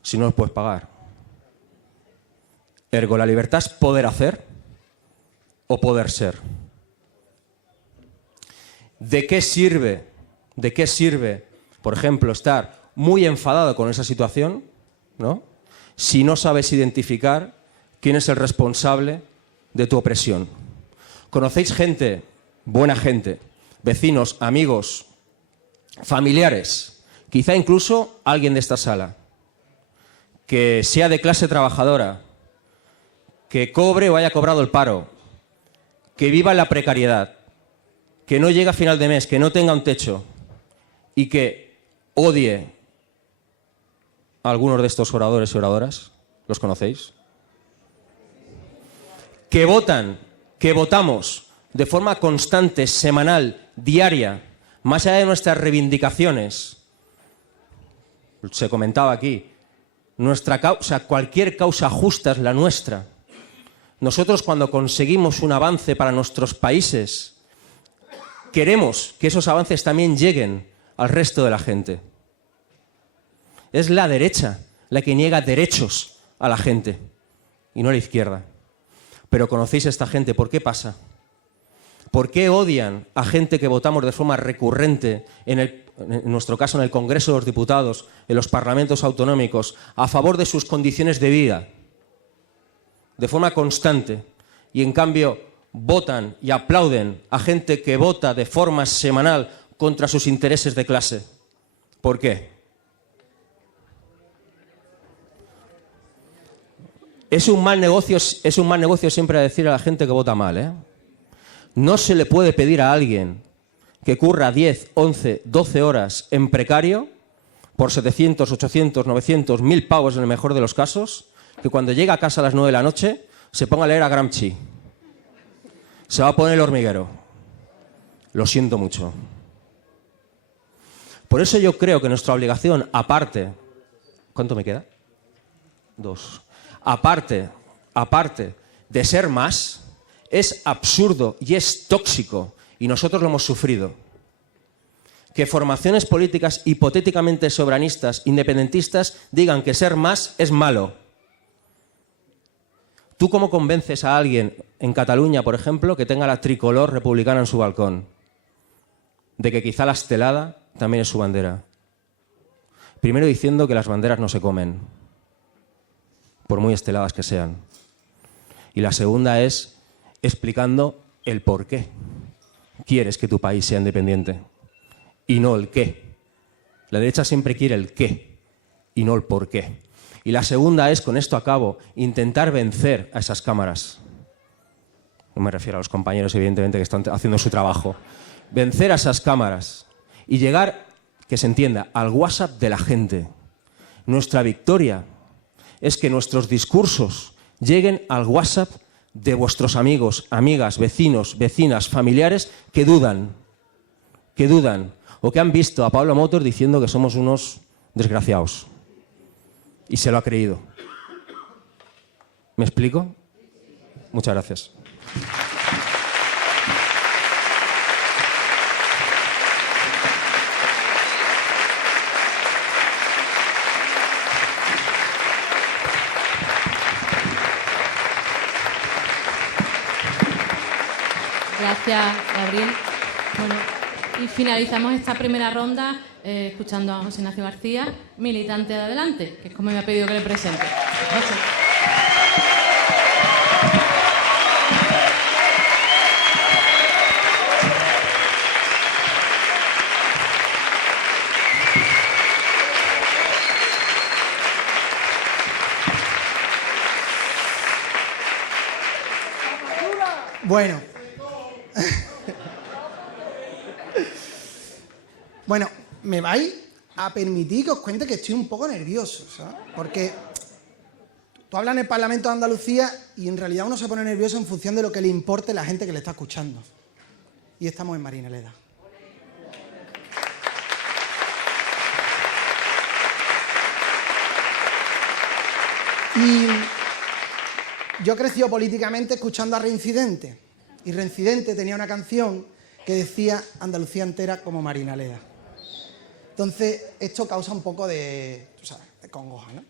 si no los puedes pagar? Ergo, la libertad es poder hacer o poder ser. ¿De qué sirve, por ejemplo, estar muy enfadado con esa situación, ¿no?, si no sabes identificar quién es el responsable de tu opresión? ¿Conocéis gente, buena gente, vecinos, amigos, familiares, quizá incluso alguien de esta sala, que sea de clase trabajadora, que cobre o haya cobrado el paro, que viva en la precariedad, que no llegue a final de mes, que no tenga un techo y que odie a algunos de estos oradores y oradoras? ¿Los conocéis? Que votamos de forma constante, semanal, diaria, más allá de nuestras reivindicaciones. Se comentaba aquí, nuestra causa, cualquier causa justa es la nuestra. Nosotros, cuando conseguimos un avance para nuestros países, queremos que esos avances también lleguen al resto de la gente. Es la derecha la que niega derechos a la gente y no la izquierda. Pero conocéis a esta gente. ¿Por qué pasa? ¿Por qué odian a gente que votamos de forma recurrente, en nuestro caso en el Congreso de los Diputados, en los parlamentos autonómicos, a favor de sus condiciones de vida, de forma constante, y en cambio votan y aplauden a gente que vota de forma semanal contra sus intereses de clase? ¿Por qué? Es un mal negocio siempre decir a la gente que vota mal, ¿eh? No se le puede pedir a alguien que curra 10, 11, 12 horas en precario por 700, 800, 900, 1000 pavos en el mejor de los casos, que cuando llega a casa a las 9 de la noche se ponga a leer a Gramsci. Se va a poner el hormiguero. Lo siento mucho. Por eso yo creo que nuestra obligación, aparte... ¿Cuánto me queda? 2. Aparte de ser más, es absurdo y es tóxico, y nosotros lo hemos sufrido, que formaciones políticas hipotéticamente soberanistas, independentistas, digan que ser más es malo. ¿Tú cómo convences a alguien en Cataluña, por ejemplo, que tenga la tricolor republicana en su balcón? De que quizá la estelada también es su bandera. Primero diciendo que las banderas no se comen, por muy esteladas que sean. Y la segunda es explicando el por qué quieres que tu país sea independiente y no el qué. La derecha siempre quiere el qué y no el por qué. Y la segunda es, con esto acabo, intentar vencer a esas cámaras. No me refiero a los compañeros, evidentemente, que están haciendo su trabajo. Vencer a esas cámaras y llegar, que se entienda, al WhatsApp de la gente. Nuestra victoria es que nuestros discursos lleguen al WhatsApp de vuestros amigos, amigas, vecinos, vecinas, familiares que dudan, o que han visto a Pablo Motos diciendo que somos unos desgraciados. Y se lo ha creído. ¿Me explico? Muchas gracias. Gracias, Gabriel. Bueno, y finalizamos esta primera ronda escuchando a José Ignacio García, militante de Adelante, que es como me ha pedido que le presente. José. Bueno, me vais a permitir que os cuente que estoy un poco nervioso, ¿sabes? Porque tú hablas en el Parlamento de Andalucía y en realidad uno se pone nervioso en función de lo que le importe a la gente que le está escuchando. Y estamos en Marinaleda. Y yo he crecido políticamente escuchando a Reincidente. Y Reincidente tenía una canción que decía Andalucía entera como Marinaleda. Entonces, esto causa un poco de, tú sabes, de congoja, ¿no?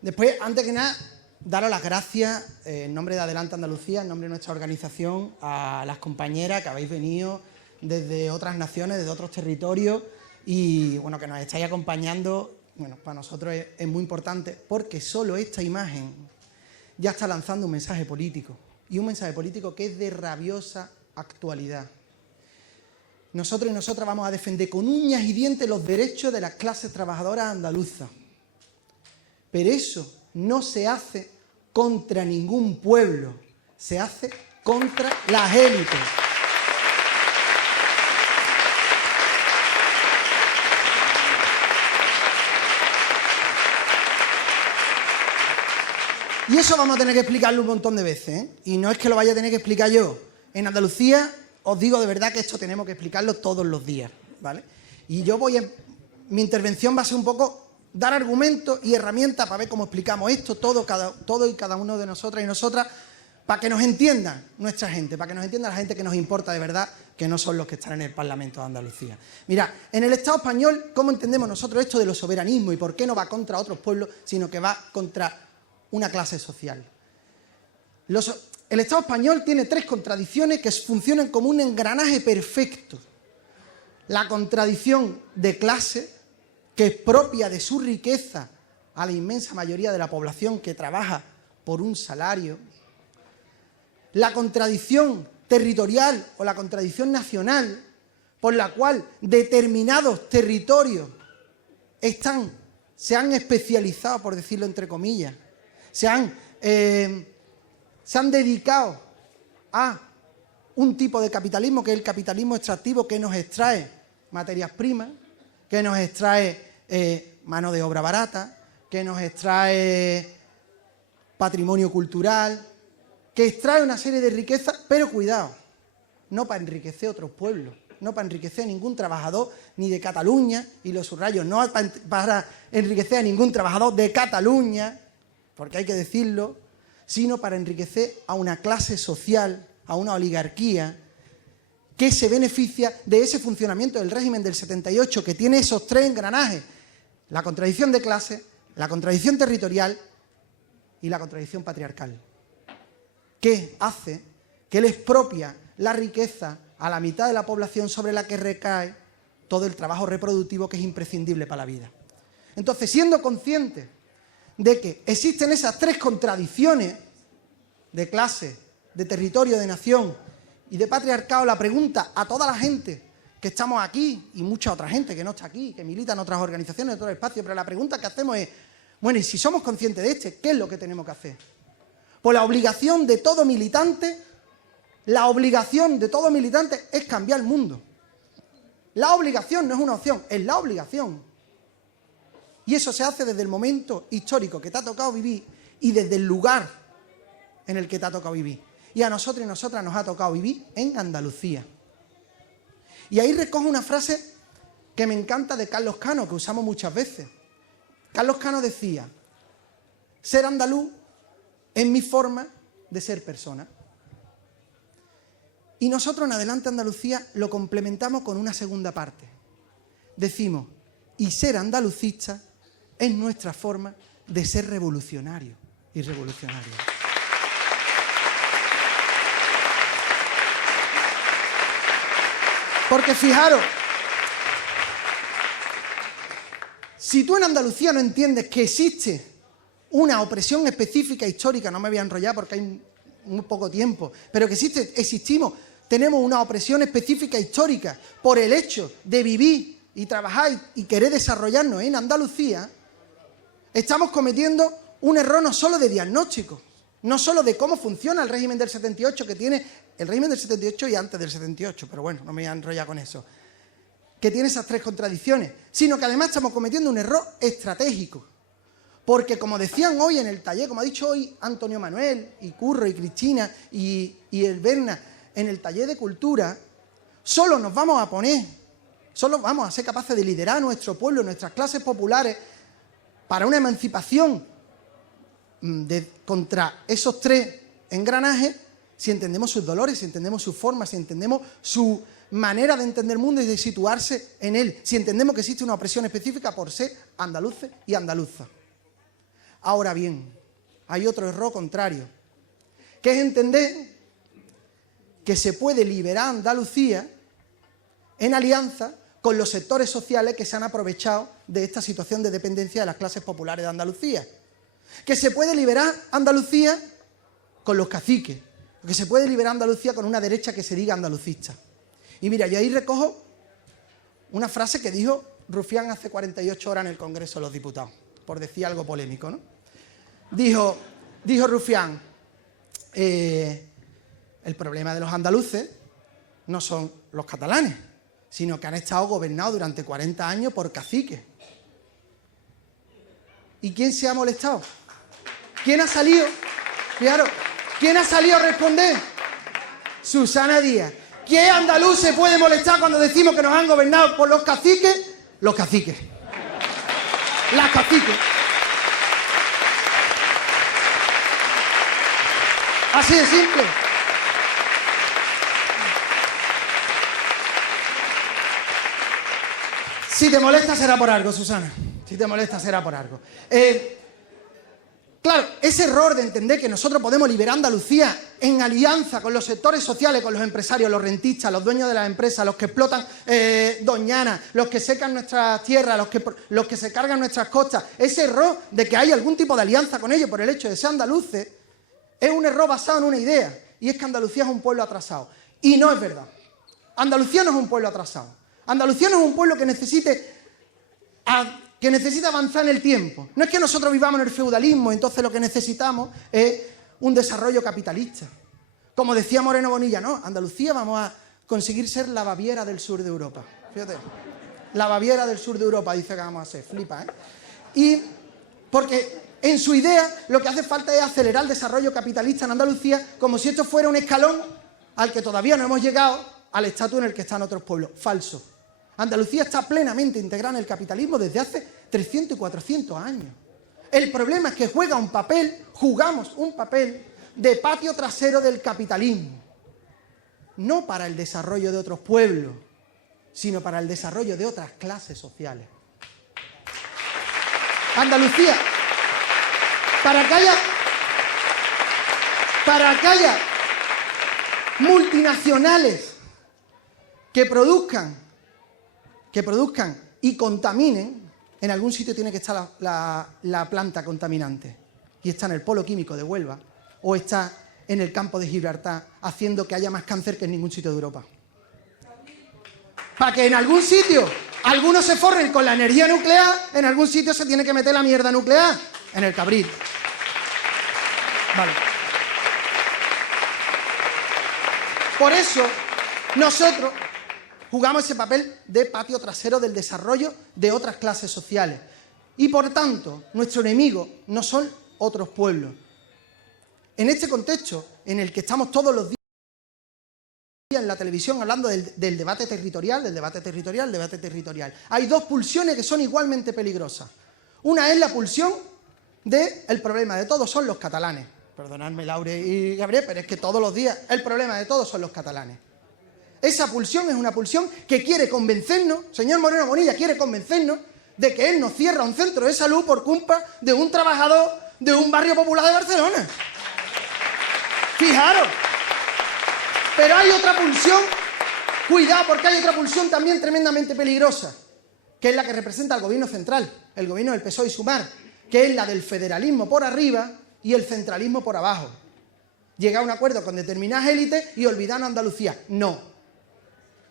Después, antes que nada, daros las gracias en nombre de Adelante Andalucía, en nombre de nuestra organización, a las compañeras que habéis venido desde otras naciones, desde otros territorios y, bueno, que nos estáis acompañando. Bueno, para nosotros es muy importante porque solo esta imagen ya está lanzando un mensaje político y un mensaje político que es de rabiosa actualidad. Nosotros y nosotras vamos a defender con uñas y dientes los derechos de las clases trabajadoras andaluzas. Pero eso no se hace contra ningún pueblo, se hace contra las élites. Y eso vamos a tener que explicarlo un montón de veces, ¿eh? Y no es que lo vaya a tener que explicar yo. En Andalucía, os digo de verdad que esto tenemos que explicarlo todos los días, ¿vale? Y yo mi intervención va a ser un poco dar argumentos y herramientas para ver cómo explicamos esto, todo y cada uno de nosotras y nosotras, para que nos entiendan nuestra gente, para que nos entienda la gente que nos importa de verdad, que no son los que están en el Parlamento de Andalucía. Mira, en el Estado español, ¿cómo entendemos nosotros esto de los soberanismos y por qué no va contra otros pueblos, sino que va contra una clase social? El Estado español tiene 3 contradicciones que funcionan como un engranaje perfecto. La contradicción de clase, que es propia de su riqueza a la inmensa mayoría de la población que trabaja por un salario. La contradicción territorial o la contradicción nacional, por la cual determinados territorios se han especializado, por decirlo entre comillas, se han dedicado a un tipo de capitalismo que es el capitalismo extractivo, que nos extrae materias primas, que nos extrae mano de obra barata, que nos extrae patrimonio cultural, que extrae una serie de riquezas, pero cuidado, no para enriquecer otros pueblos, no para enriquecer a ningún trabajador ni de Cataluña, y lo subrayo, no para enriquecer a ningún trabajador de Cataluña, porque hay que decirlo, sino para enriquecer a una clase social, a una oligarquía, que se beneficia de ese funcionamiento del régimen del 78, que tiene esos tres engranajes: la contradicción de clase, la contradicción territorial y la contradicción patriarcal, que hace que le expropia la riqueza a la mitad de la población sobre la que recae todo el trabajo reproductivo que es imprescindible para la vida. Entonces, siendo conscientes de que existen esas tres contradicciones de clase, de territorio, de nación y de patriarcado, la pregunta a toda la gente que estamos aquí, y mucha otra gente que no está aquí, que milita en otras organizaciones, en otros espacios, pero la pregunta que hacemos es, bueno, y si somos conscientes de ¿qué es lo que tenemos que hacer? Pues la obligación de todo militante es cambiar el mundo. La obligación no es una opción, es la obligación. Y eso se hace desde el momento histórico que te ha tocado vivir y desde el lugar en el que te ha tocado vivir. Y a nosotros y nosotras nos ha tocado vivir en Andalucía. Y ahí recojo una frase que me encanta de Carlos Cano, que usamos muchas veces. Carlos Cano decía: ser andaluz es mi forma de ser persona. Y nosotros en Adelante Andalucía lo complementamos con una segunda parte. Decimos: y ser andalucista es nuestra forma de ser revolucionario y revolucionario. Porque fijaros, si tú en Andalucía no entiendes que existe una opresión específica histórica, no me voy a enrollar porque hay muy poco tiempo, pero que tenemos una opresión específica histórica por el hecho de vivir y trabajar y querer desarrollarnos en Andalucía, estamos cometiendo un error no solo de diagnóstico, no solo de cómo funciona el régimen del 78, que tiene el régimen del 78 y antes del 78, pero bueno, no me voy a enrollar con eso, que tiene esas tres contradicciones, sino que además estamos cometiendo un error estratégico. Porque como decían hoy en el taller, como ha dicho hoy Antonio Manuel, y Curro, y Cristina, y el Berna, en el taller de cultura, solo vamos a ser capaces de liderar a nuestro pueblo, nuestras clases populares, para una emancipación contra esos tres engranajes, si entendemos sus dolores, si entendemos sus formas, si entendemos su manera de entender el mundo y de situarse en él, si entendemos que existe una opresión específica por ser andaluces y andaluzas. Ahora bien, hay otro error contrario, que es entender que se puede liberar Andalucía en alianza con los sectores sociales que se han aprovechado de esta situación de dependencia de las clases populares de Andalucía. Que se puede liberar Andalucía con los caciques, que se puede liberar Andalucía con una derecha que se diga andalucista. Y mira, yo ahí recojo una frase que dijo Rufián hace 48 horas en el Congreso de los Diputados, por decir algo polémico, ¿no? Dijo Rufián, el problema de los andaluces no son los catalanes, sino que han estado gobernados durante 40 años por caciques. ¿Y quién se ha molestado? ¿Quién ha salido? Claro, ¿quién ha salido a responder? Susana Díaz. ¿Qué andaluz se puede molestar cuando decimos que nos han gobernado por los caciques? Los caciques. Las caciques. Así de simple. Si te molesta será por algo, Susana. Si te molesta será por algo. Claro, ese error de entender que nosotros podemos liberar Andalucía en alianza con los sectores sociales, con los empresarios, los rentistas, los dueños de las empresas, los que explotan Doñana, los que secan nuestras tierras, los que se cargan nuestras costas, ese error de que hay algún tipo de alianza con ellos por el hecho de ser andaluces, es un error basado en una idea, y es que Andalucía es un pueblo atrasado. Y no es verdad. Andalucía no es un pueblo atrasado. Andalucía no es un pueblo que necesite avanzar en el tiempo. No es que nosotros vivamos en el feudalismo, entonces lo que necesitamos es un desarrollo capitalista. Como decía Moreno Bonilla, no, Andalucía vamos a conseguir ser la Baviera del sur de Europa. Fíjate, la Baviera del sur de Europa dice que vamos a ser, flipa, ¿eh? Y porque en su idea lo que hace falta es acelerar el desarrollo capitalista en Andalucía como si esto fuera un escalón al que todavía no hemos llegado al estatus en el que están otros pueblos. Falso. Andalucía está plenamente integrada en el capitalismo desde hace 300 y 400 años. El problema es que jugamos un papel de patio trasero del capitalismo. No para el desarrollo de otros pueblos, sino para el desarrollo de otras clases sociales. Andalucía, para que haya multinacionales que produzcan y contaminen, en algún sitio tiene que estar la planta contaminante. Y está en el polo químico de Huelva, o está en el campo de Gibraltar, haciendo que haya más cáncer que en ningún sitio de Europa. Para que en algún sitio algunos se forren con la energía nuclear, en algún sitio se tiene que meter la mierda nuclear, en el Cabril. Vale. Por eso, nosotros jugamos ese papel de patio trasero del desarrollo de otras clases sociales. Y por tanto, nuestro enemigo no son otros pueblos. En este contexto, en el que estamos todos los días en la televisión hablando del debate territorial, hay dos pulsiones que son igualmente peligrosas. Una es la pulsión del problema de todos son los catalanes. Perdonadme, Laure y Gabriel, pero es que todos los días el problema de todos son los catalanes. Esa pulsión es una pulsión que quiere convencernos, señor Moreno Bonilla quiere convencernos de que él nos cierra un centro de salud por culpa de un trabajador de un barrio popular de Barcelona. Fijaros. Pero hay otra pulsión, cuidado, porque hay otra pulsión también tremendamente peligrosa, que es la que representa al gobierno central, el gobierno del PSOE y Sumar, que es la del federalismo por arriba y el centralismo por abajo. Llegar a un acuerdo con determinadas élites y olvidar a Andalucía. No.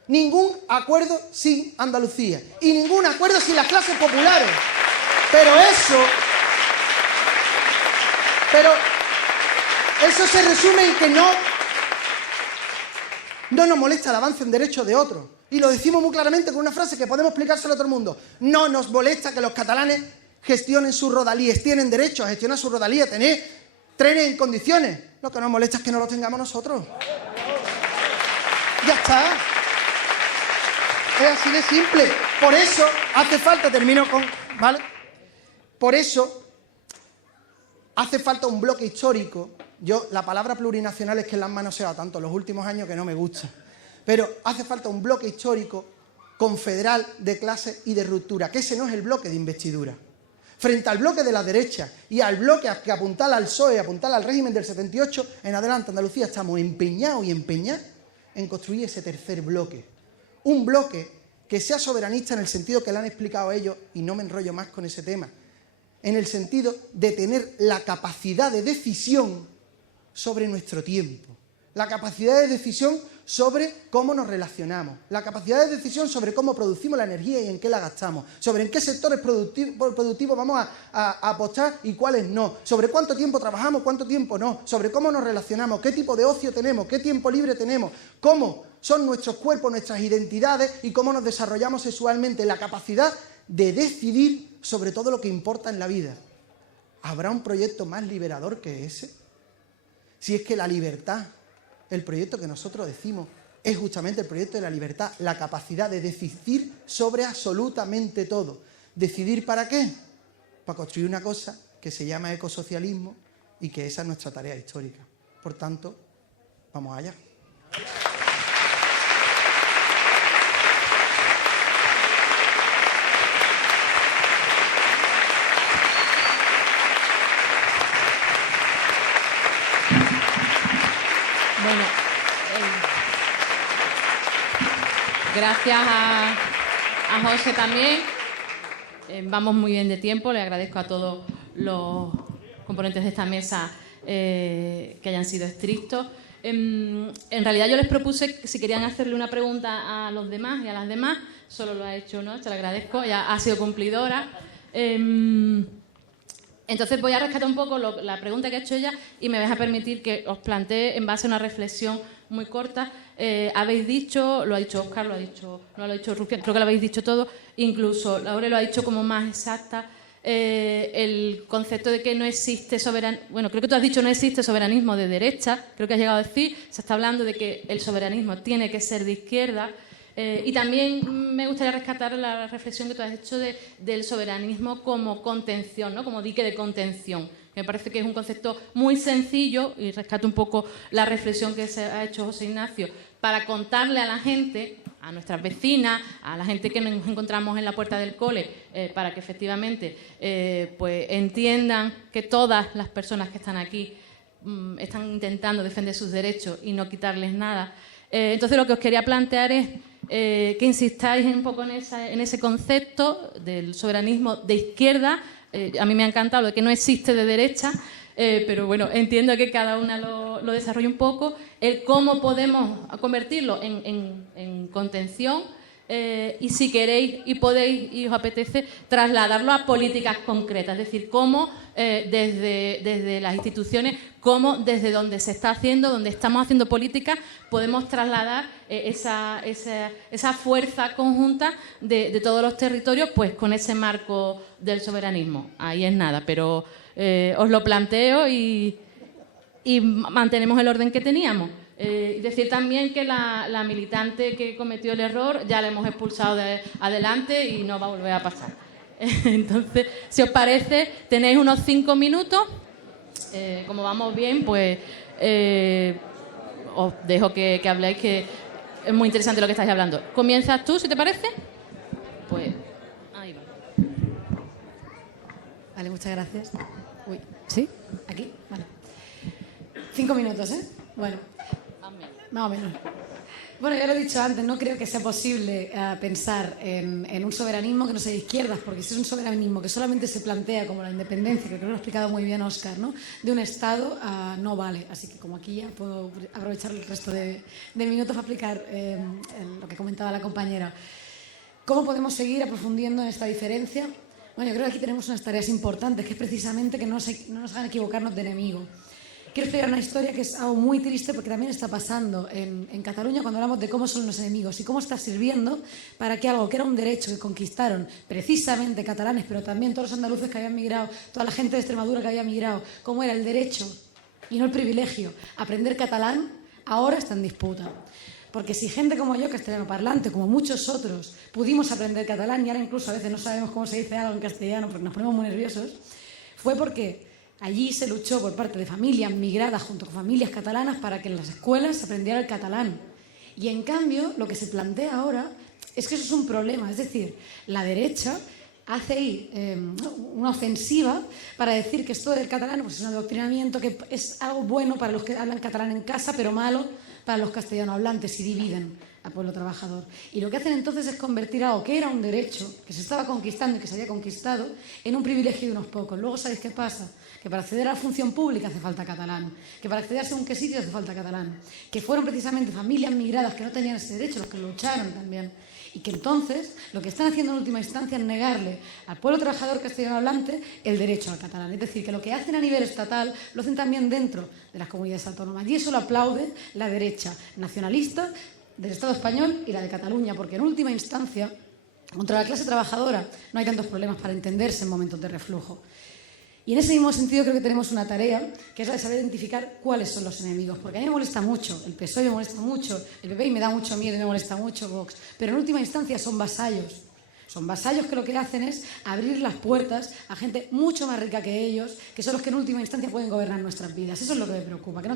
Ningún acuerdo sin Andalucía y ningún acuerdo sin las clases populares. Pero eso se resume en que no nos molesta el avance en derechos de otros. Y lo decimos muy claramente con una frase que podemos explicárselo a todo el mundo. No nos molesta que los catalanes gestionen sus rodalíes. Tienen derecho a gestionar sus rodalíes, a tener trenes en condiciones. Lo que nos molesta es que no los tengamos nosotros. Ya está. Es así de simple. Por eso hace falta, termino con... ¿vale? Por eso hace falta un bloque histórico. Yo, la palabra plurinacional es que la han manoseado tanto en los últimos años que no me gusta. Pero hace falta un bloque histórico confederal de clase y de ruptura, que ese no es el bloque de investidura. Frente al bloque de la derecha y al bloque que apuntala al PSOE, apuntala al régimen del 78, en adelante Andalucía estamos empeñados en construir ese tercer bloque. Un bloque que sea soberanista en el sentido que le han explicado ellos, y no me enrollo más con ese tema, en el sentido de tener la capacidad de decisión sobre nuestro tiempo, la capacidad de decisión sobre cómo nos relacionamos, la capacidad de decisión sobre cómo producimos la energía y en qué la gastamos, sobre en qué sectores productivos vamos a apostar y cuáles no, sobre cuánto tiempo trabajamos, cuánto tiempo no, sobre cómo nos relacionamos, qué tipo de ocio tenemos, qué tiempo libre tenemos, cómo son nuestros cuerpos, nuestras identidades y cómo nos desarrollamos sexualmente, la capacidad de decidir sobre todo lo que importa en la vida. ¿Habrá un proyecto más liberador que ese? Si es que la libertad, el proyecto que nosotros decimos, es justamente el proyecto de la libertad, la capacidad de decidir sobre absolutamente todo. ¿Decidir para qué? Para construir una cosa que se llama ecosocialismo y que esa es nuestra tarea histórica. Por tanto, vamos allá. Bueno, gracias a José también. Vamos muy bien de tiempo. Le agradezco a todos los componentes de esta mesa que hayan sido estrictos. En realidad yo les propuse si querían hacerle una pregunta a los demás y a las demás. Solo lo ha hecho, ¿no? Se lo agradezco. Ya ha sido cumplidora. En Entonces voy a rescatar un poco la pregunta que ha hecho ella y me vais a permitir que os plantee en base a una reflexión muy corta. Habéis dicho, lo ha dicho Óscar, no lo ha dicho Rufián, creo que lo habéis dicho todo, incluso Laure lo ha dicho como más exacta, el concepto de que no existe soberanismo. Bueno, creo que tú has dicho no existe soberanismo de derecha, creo que has llegado a decir, se está hablando de que el soberanismo tiene que ser de izquierda. Y también me gustaría rescatar la reflexión que tú has hecho del soberanismo como contención, ¿no? Como dique de contención. Me parece que es un concepto muy sencillo, y rescato un poco la reflexión que se ha hecho José Ignacio, para contarle a la gente, a nuestras vecinas, a la gente que nos encontramos en la puerta del cole, para que efectivamente pues entiendan que todas las personas que están aquí están intentando defender sus derechos y no quitarles nada. Entonces lo que os quería plantear es que insistáis un poco en ese concepto del soberanismo de izquierda. A mí me ha encantado de que no existe de derecha, pero bueno, entiendo que cada una lo desarrolle un poco. El cómo podemos convertirlo en contención y si queréis y podéis y os apetece trasladarlo a políticas concretas, es decir, cómo desde las instituciones, cómo desde donde se está haciendo, donde estamos haciendo políticas, podemos trasladar esa fuerza conjunta de todos los territorios, pues con ese marco del soberanismo. Ahí es nada, pero os lo planteo y mantenemos el orden que teníamos. Decir también que la militante que cometió el error ya la hemos expulsado de adelante y no va a volver a pasar. Entonces, si os parece, tenéis unos 5 minutos. Como vamos bien, pues os dejo que habléis, que es muy interesante lo que estáis hablando. ¿Comienzas tú, si te parece? Pues ahí va. Vale, muchas gracias. Uy, ¿sí? ¿Aquí? Vale. 5 minutos, ¿eh? Bueno, más o menos. Bueno, ya lo he dicho antes, no creo que sea posible pensar en un soberanismo que no sea de izquierdas, porque si es un soberanismo que solamente se plantea como la independencia, que creo que lo ha explicado muy bien Óscar, ¿no?, de un Estado, no vale. Así que como aquí ya puedo aprovechar el resto de minutos para explicar lo que comentaba la compañera. ¿Cómo podemos seguir aprofundiendo en esta diferencia? Bueno, yo creo que aquí tenemos unas tareas importantes, que es precisamente que no nos hagan equivocarnos de enemigo. Quiero explicar una historia que es algo muy triste porque también está pasando en Cataluña cuando hablamos de cómo son los enemigos y cómo está sirviendo para que algo que era un derecho que conquistaron precisamente catalanes, pero también todos los andaluces que habían migrado, toda la gente de Extremadura que había migrado, como era el derecho y no el privilegio, aprender catalán, ahora está en disputa. Porque si gente como yo, castellano parlante, como muchos otros, pudimos aprender catalán y ahora incluso a veces no sabemos cómo se dice algo en castellano porque nos ponemos muy nerviosos, fue porque allí se luchó por parte de familias migradas junto con familias catalanas para que en las escuelas se aprendiera el catalán. Y en cambio, lo que se plantea ahora es que eso es un problema. Es decir, la derecha hace ahí una ofensiva para decir que esto del catalán pues es un adoctrinamiento, que es algo bueno para los que hablan catalán en casa, pero malo para los castellano hablantes, y dividen al pueblo trabajador. Y lo que hacen entonces es convertir algo que era un derecho, que se estaba conquistando y que se había conquistado, en un privilegio de unos pocos. Luego, ¿sabéis qué pasa? Que para acceder a la función pública hace falta catalán, que para acceder a según qué sitio hace falta catalán, que fueron precisamente familias migradas que no tenían ese derecho los que lucharon también, y que entonces lo que están haciendo en última instancia es negarle al pueblo trabajador castellano hablante el derecho al catalán. Es decir, que lo que hacen a nivel estatal lo hacen también dentro de las comunidades autónomas, y eso lo aplaude la derecha nacionalista del Estado español y la de Cataluña, porque en última instancia contra la clase trabajadora no hay tantos problemas para entenderse en momentos de reflujo. Y en ese mismo sentido creo que tenemos una tarea, que es la de saber identificar cuáles son los enemigos. Porque a mí me molesta mucho, el PSOE me molesta mucho, el PP me da mucho miedo y me molesta mucho Vox. Pero en última instancia son vasallos. Son vasallos que lo que hacen es abrir las puertas a gente mucho más rica que ellos, que son los que en última instancia pueden gobernar nuestras vidas. Eso es lo que me preocupa, que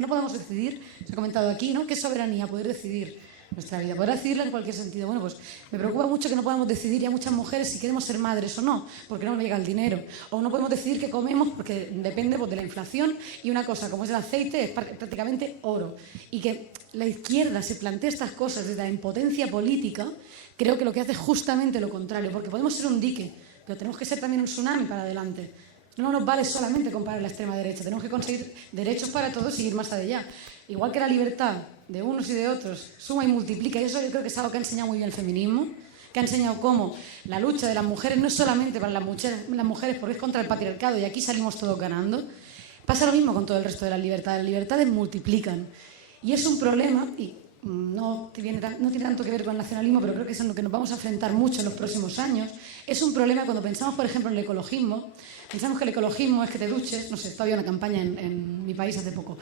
no podamos decidir, se ha comentado aquí, ¿no?, qué soberanía, poder decidir nuestra vida, poder decidirla en cualquier sentido. Bueno, pues me preocupa mucho que no podamos decidir ya muchas mujeres si queremos ser madres o no, porque no nos llega el dinero. O no podemos decidir qué comemos porque depende pues, de la inflación, y una cosa como es el aceite es prácticamente oro. Y que la izquierda se plantee estas cosas desde la impotencia política, creo que lo que hace es justamente lo contrario, porque podemos ser un dique, pero tenemos que ser también un tsunami para adelante. No nos vale solamente comparar la extrema derecha, tenemos que conseguir derechos para todos y ir más allá. Igual que la libertad de unos y de otros suma y multiplica, y eso yo creo que es algo que ha enseñado muy bien el feminismo. que ha enseñado cómo la lucha de las mujeres no es solamente para las mujeres porque es contra el patriarcado y aquí salimos todos ganando. Pasa lo mismo con todo el resto de las libertades. Las libertades multiplican. Y es un problema, y no tiene tanto que ver con el nacionalismo, pero creo que es en lo que nos vamos a enfrentar mucho en los próximos años. Es un problema cuando pensamos, por ejemplo, en el ecologismo. Pensamos que el ecologismo es que te duches, no sé, todavía una campaña en mi país hace poco,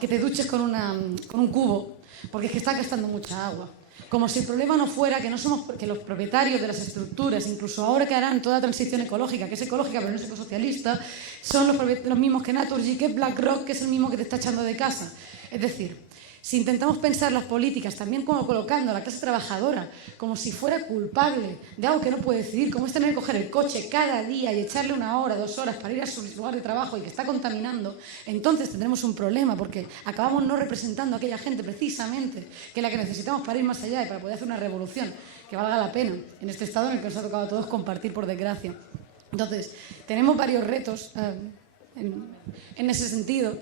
que te duches con un cubo, porque es que está gastando mucha agua. Como si el problema no fuera que los propietarios de las estructuras, incluso ahora que harán toda la transición ecológica, que es ecológica pero no es ecosocialista, son los mismos que Naturgy, que BlackRock, que es el mismo que te está echando de casa. Es decir, si intentamos pensar las políticas también como colocando a la clase trabajadora como si fuera culpable de algo que no puede decidir, como es tener que coger el coche cada día y echarle 1 hora, 2 horas para ir a su lugar de trabajo y que está contaminando, entonces tendremos un problema porque acabamos no representando a aquella gente precisamente que es la que necesitamos para ir más allá y para poder hacer una revolución que valga la pena en este estado en el que nos ha tocado a todos compartir, por desgracia. Entonces, tenemos varios retos en ese sentido.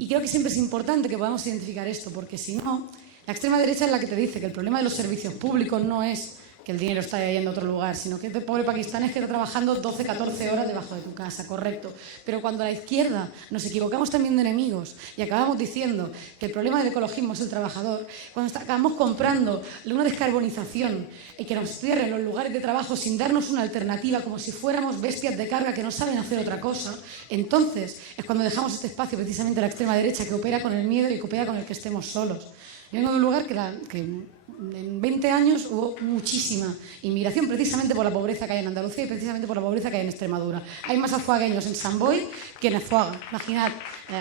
Y creo que siempre es importante que podamos identificar esto, porque si no, la extrema derecha es la que te dice que el problema de los servicios públicos no es que el dinero está yendo a otro lugar, sino que este pobre pakistanés que está trabajando 12, 14 horas debajo de tu casa, correcto. Pero cuando a la izquierda nos equivocamos también de enemigos y acabamos diciendo que el problema del ecologismo es el trabajador, cuando acabamos comprando una descarbonización y que nos cierren los lugares de trabajo sin darnos una alternativa, como si fuéramos bestias de carga que no saben hacer otra cosa, entonces es cuando dejamos este espacio precisamente a la extrema derecha que opera con el miedo y que opera con el que estemos solos. Yo vengo de un lugar que en 20 años hubo muchísima inmigración precisamente por la pobreza que hay en Andalucía y precisamente por la pobreza que hay en Extremadura. Hay más azuagueños en Sant Boi que en Azuaga. Imaginad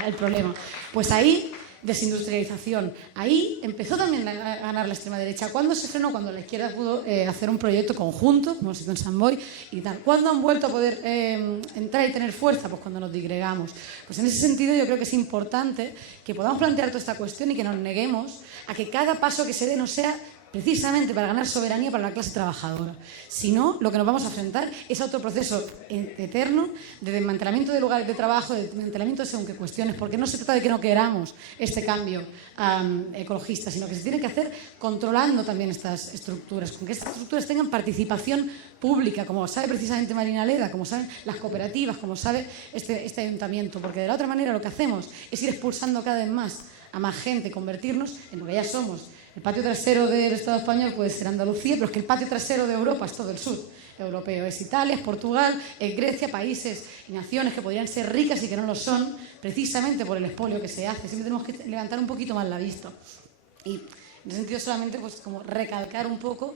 el problema. Pues ahí, desindustrialización. Ahí empezó también a ganar la extrema derecha. ¿Cuándo se frenó? Cuando la izquierda pudo hacer un proyecto conjunto, como se hizo en Sant Boi y tal. ¿Cuándo han vuelto a poder entrar y tener fuerza? Pues cuando nos digregamos. Pues en ese sentido yo creo que es importante que podamos plantear toda esta cuestión y que nos neguemos a que cada paso que se dé no sea precisamente para ganar soberanía para la clase trabajadora. Si no, lo que nos vamos a enfrentar es a otro proceso eterno de desmantelamiento de lugares de trabajo, de desmantelamiento de según qué cuestiones, porque no se trata de que no queramos este cambio ecologista, sino que se tiene que hacer controlando también estas estructuras, con que estas estructuras tengan participación pública, como sabe precisamente Marina Leda, como saben las cooperativas, como sabe este ayuntamiento, porque de la otra manera lo que hacemos es ir expulsando cada vez más a más gente, convertirnos en lo que ya somos. El patio trasero del Estado español puede ser Andalucía, pero es que el patio trasero de Europa es todo el sur europeo. Es Italia, es Portugal, es Grecia, países y naciones que podrían ser ricas y que no lo son, precisamente por el expolio que se hace. Siempre tenemos que levantar un poquito más la vista. Y en ese sentido solamente pues, como recalcar un poco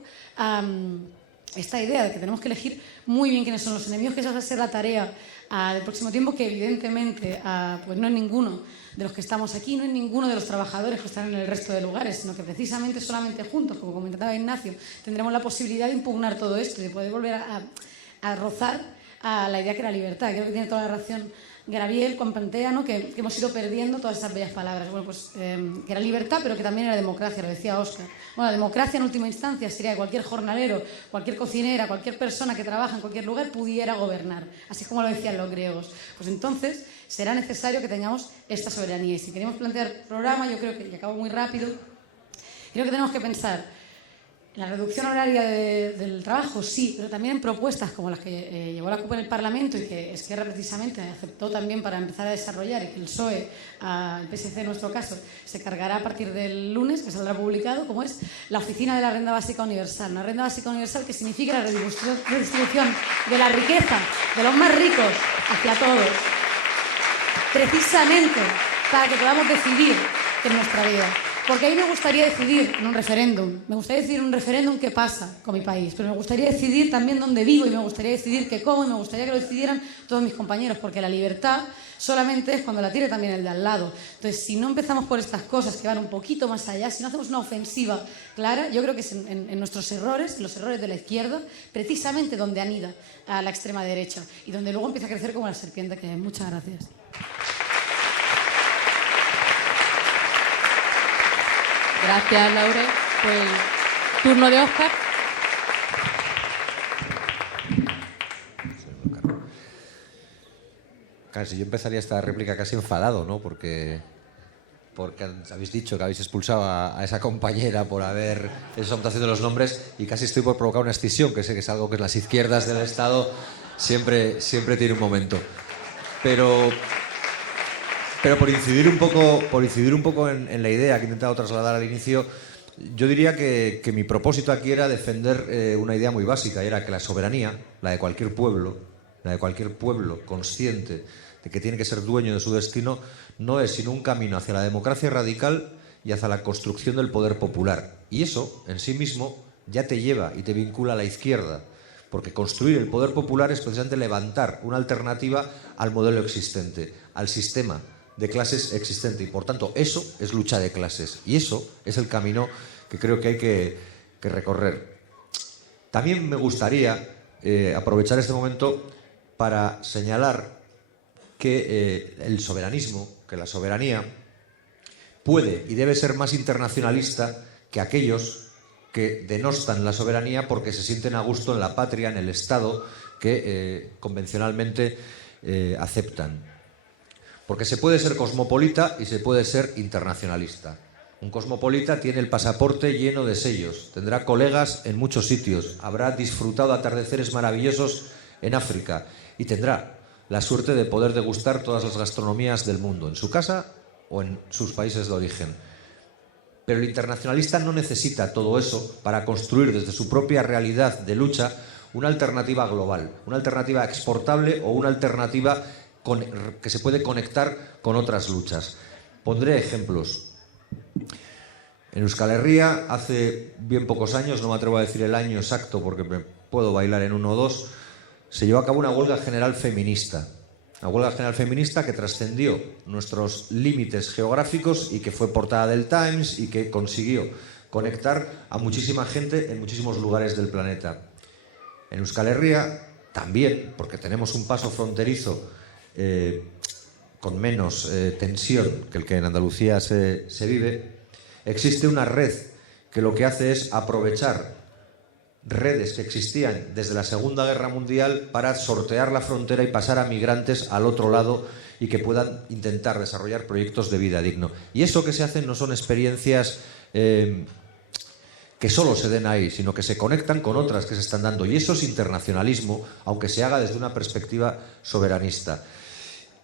esta idea de que tenemos que elegir muy bien quiénes son los enemigos, que esa va a ser la tarea del próximo tiempo, que evidentemente pues no es ninguno de los que estamos aquí, no es ninguno de los trabajadores que están en el resto de lugares, sino que precisamente solamente juntos, como comentaba Ignacio, tendremos la posibilidad de impugnar todo esto y de poder volver a rozar a la idea que era libertad. Creo que tiene toda la razón Gabriel cuando plantea, ¿no?, que hemos ido perdiendo todas esas bellas palabras. Bueno, pues que era libertad, pero que también era democracia, lo decía Óscar. Bueno, la democracia en última instancia sería que cualquier jornalero, cualquier cocinera, cualquier persona que trabaja en cualquier lugar pudiera gobernar, así como lo decían los griegos. Pues entonces será necesario que tengamos esta soberanía. Y si queremos plantear programa, yo creo que, y acabo muy rápido, creo que tenemos que pensar la reducción horaria del trabajo, sí, pero también en propuestas como las que llevó la CUP en el Parlamento y que Esquerra precisamente aceptó también para empezar a desarrollar y que el PSOE, el PSC en nuestro caso, se cargará a partir del lunes, que saldrá publicado, como es la oficina de la renta básica universal. Una renta básica universal que significa la redistribución de la riqueza de los más ricos hacia todos, precisamente para que podamos decidir en nuestra vida. Porque a mí me gustaría decidir en un referéndum, me gustaría decidir en un referéndum qué pasa con mi país, pero me gustaría decidir también dónde vivo y me gustaría decidir qué como y me gustaría que lo decidieran todos mis compañeros, porque la libertad solamente es cuando la tiene también el de al lado. Entonces, si no empezamos por estas cosas que van un poquito más allá, si no hacemos una ofensiva clara, yo creo que es en nuestros errores, en los errores de la izquierda, precisamente donde anida a la extrema derecha y donde luego empieza a crecer como la serpiente que es. Muchas gracias. Gracias, Laure. Pues turno de Óscar. Casi yo empezaría esta réplica casi enfadado, ¿no? Porque porque habéis dicho que habéis expulsado a esa compañera por haber hecho votación de los nombres, y casi estoy por provocar una escisión, que sé que es algo que en las izquierdas del Estado siempre tiene un momento. Pero por incidir un poco en la idea que he intentado trasladar al inicio, yo diría que mi propósito aquí era defender una idea muy básica, y era que la soberanía, la de cualquier pueblo consciente de que tiene que ser dueño de su destino, no es sino un camino hacia la democracia radical y hacia la construcción del poder popular. Y eso, en sí mismo, ya te lleva y te vincula a la izquierda, porque construir el poder popular es precisamente levantar una alternativa al modelo existente, al sistema de clases existente, y por tanto eso es lucha de clases, y eso es el camino que creo que hay que recorrer. También me gustaría aprovechar este momento para señalar que el soberanismo, que la soberanía, puede y debe ser más internacionalista que aquellos que denostan la soberanía porque se sienten a gusto en la patria, en el Estado, que convencionalmente aceptan. Porque se puede ser cosmopolita y se puede ser internacionalista. Un cosmopolita tiene el pasaporte lleno de sellos, tendrá colegas en muchos sitios, habrá disfrutado atardeceres maravillosos en África y tendrá la suerte de poder degustar todas las gastronomías del mundo, en su casa o en sus países de origen. Pero el internacionalista no necesita todo eso para construir desde su propia realidad de lucha una alternativa global, una alternativa exportable o una alternativa que se puede conectar con otras luchas. Pondré ejemplos. En Euskal Herria, hace bien pocos años, no me atrevo a decir el año exacto porque me puedo bailar en uno o dos, se llevó a cabo una huelga general feminista. Una huelga general feminista que trascendió nuestros límites geográficos y que fue portada del Times y que consiguió conectar a muchísima gente en muchísimos lugares del planeta. En Euskal Herria también, porque tenemos un paso fronterizo con menos tensión que el que en Andalucía se vive, existe una red que lo que hace es aprovechar redes que existían desde la Segunda Guerra Mundial para sortear la frontera y pasar a migrantes al otro lado y que puedan intentar desarrollar proyectos de vida digno. Y eso que se hace no son experiencias que solo se den ahí, sino que se conectan con otras que se están dando. Y eso es internacionalismo, aunque se haga desde una perspectiva soberanista.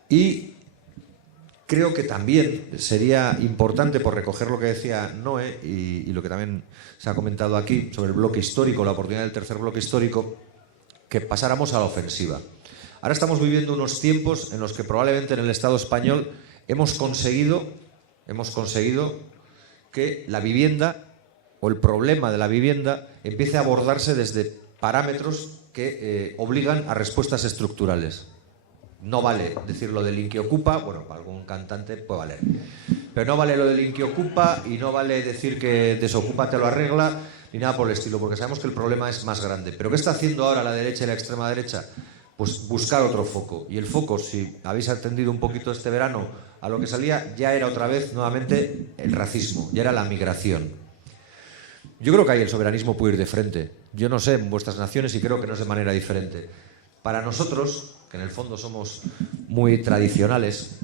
Y creo que también sería importante, por recoger lo que decía Noé y lo que también se ha comentado aquí sobre el bloque histórico, la oportunidad del tercer bloque histórico, que pasáramos a la ofensiva. Ahora estamos viviendo unos tiempos en los que probablemente en el Estado español hemos conseguido que la vivienda o el problema de la vivienda empiece a abordarse desde parámetros que obligan a respuestas estructurales. No vale decir lo del Inquiocupa, bueno, para algún cantante puede valer, pero no vale lo del Inquiocupa y no vale decir que Desocupa te lo arregla ni nada por el estilo, porque sabemos que el problema es más grande. ¿Pero qué está haciendo ahora la derecha y la extrema derecha? Pues buscar otro foco. Y el foco, si habéis atendido un poquito este verano a lo que salía, ya era otra vez nuevamente el racismo, ya era la migración. Yo creo que ahí el soberanismo puede ir de frente. Yo no sé en vuestras naciones y creo que no es de manera diferente. Para nosotros, que en el fondo somos muy tradicionales,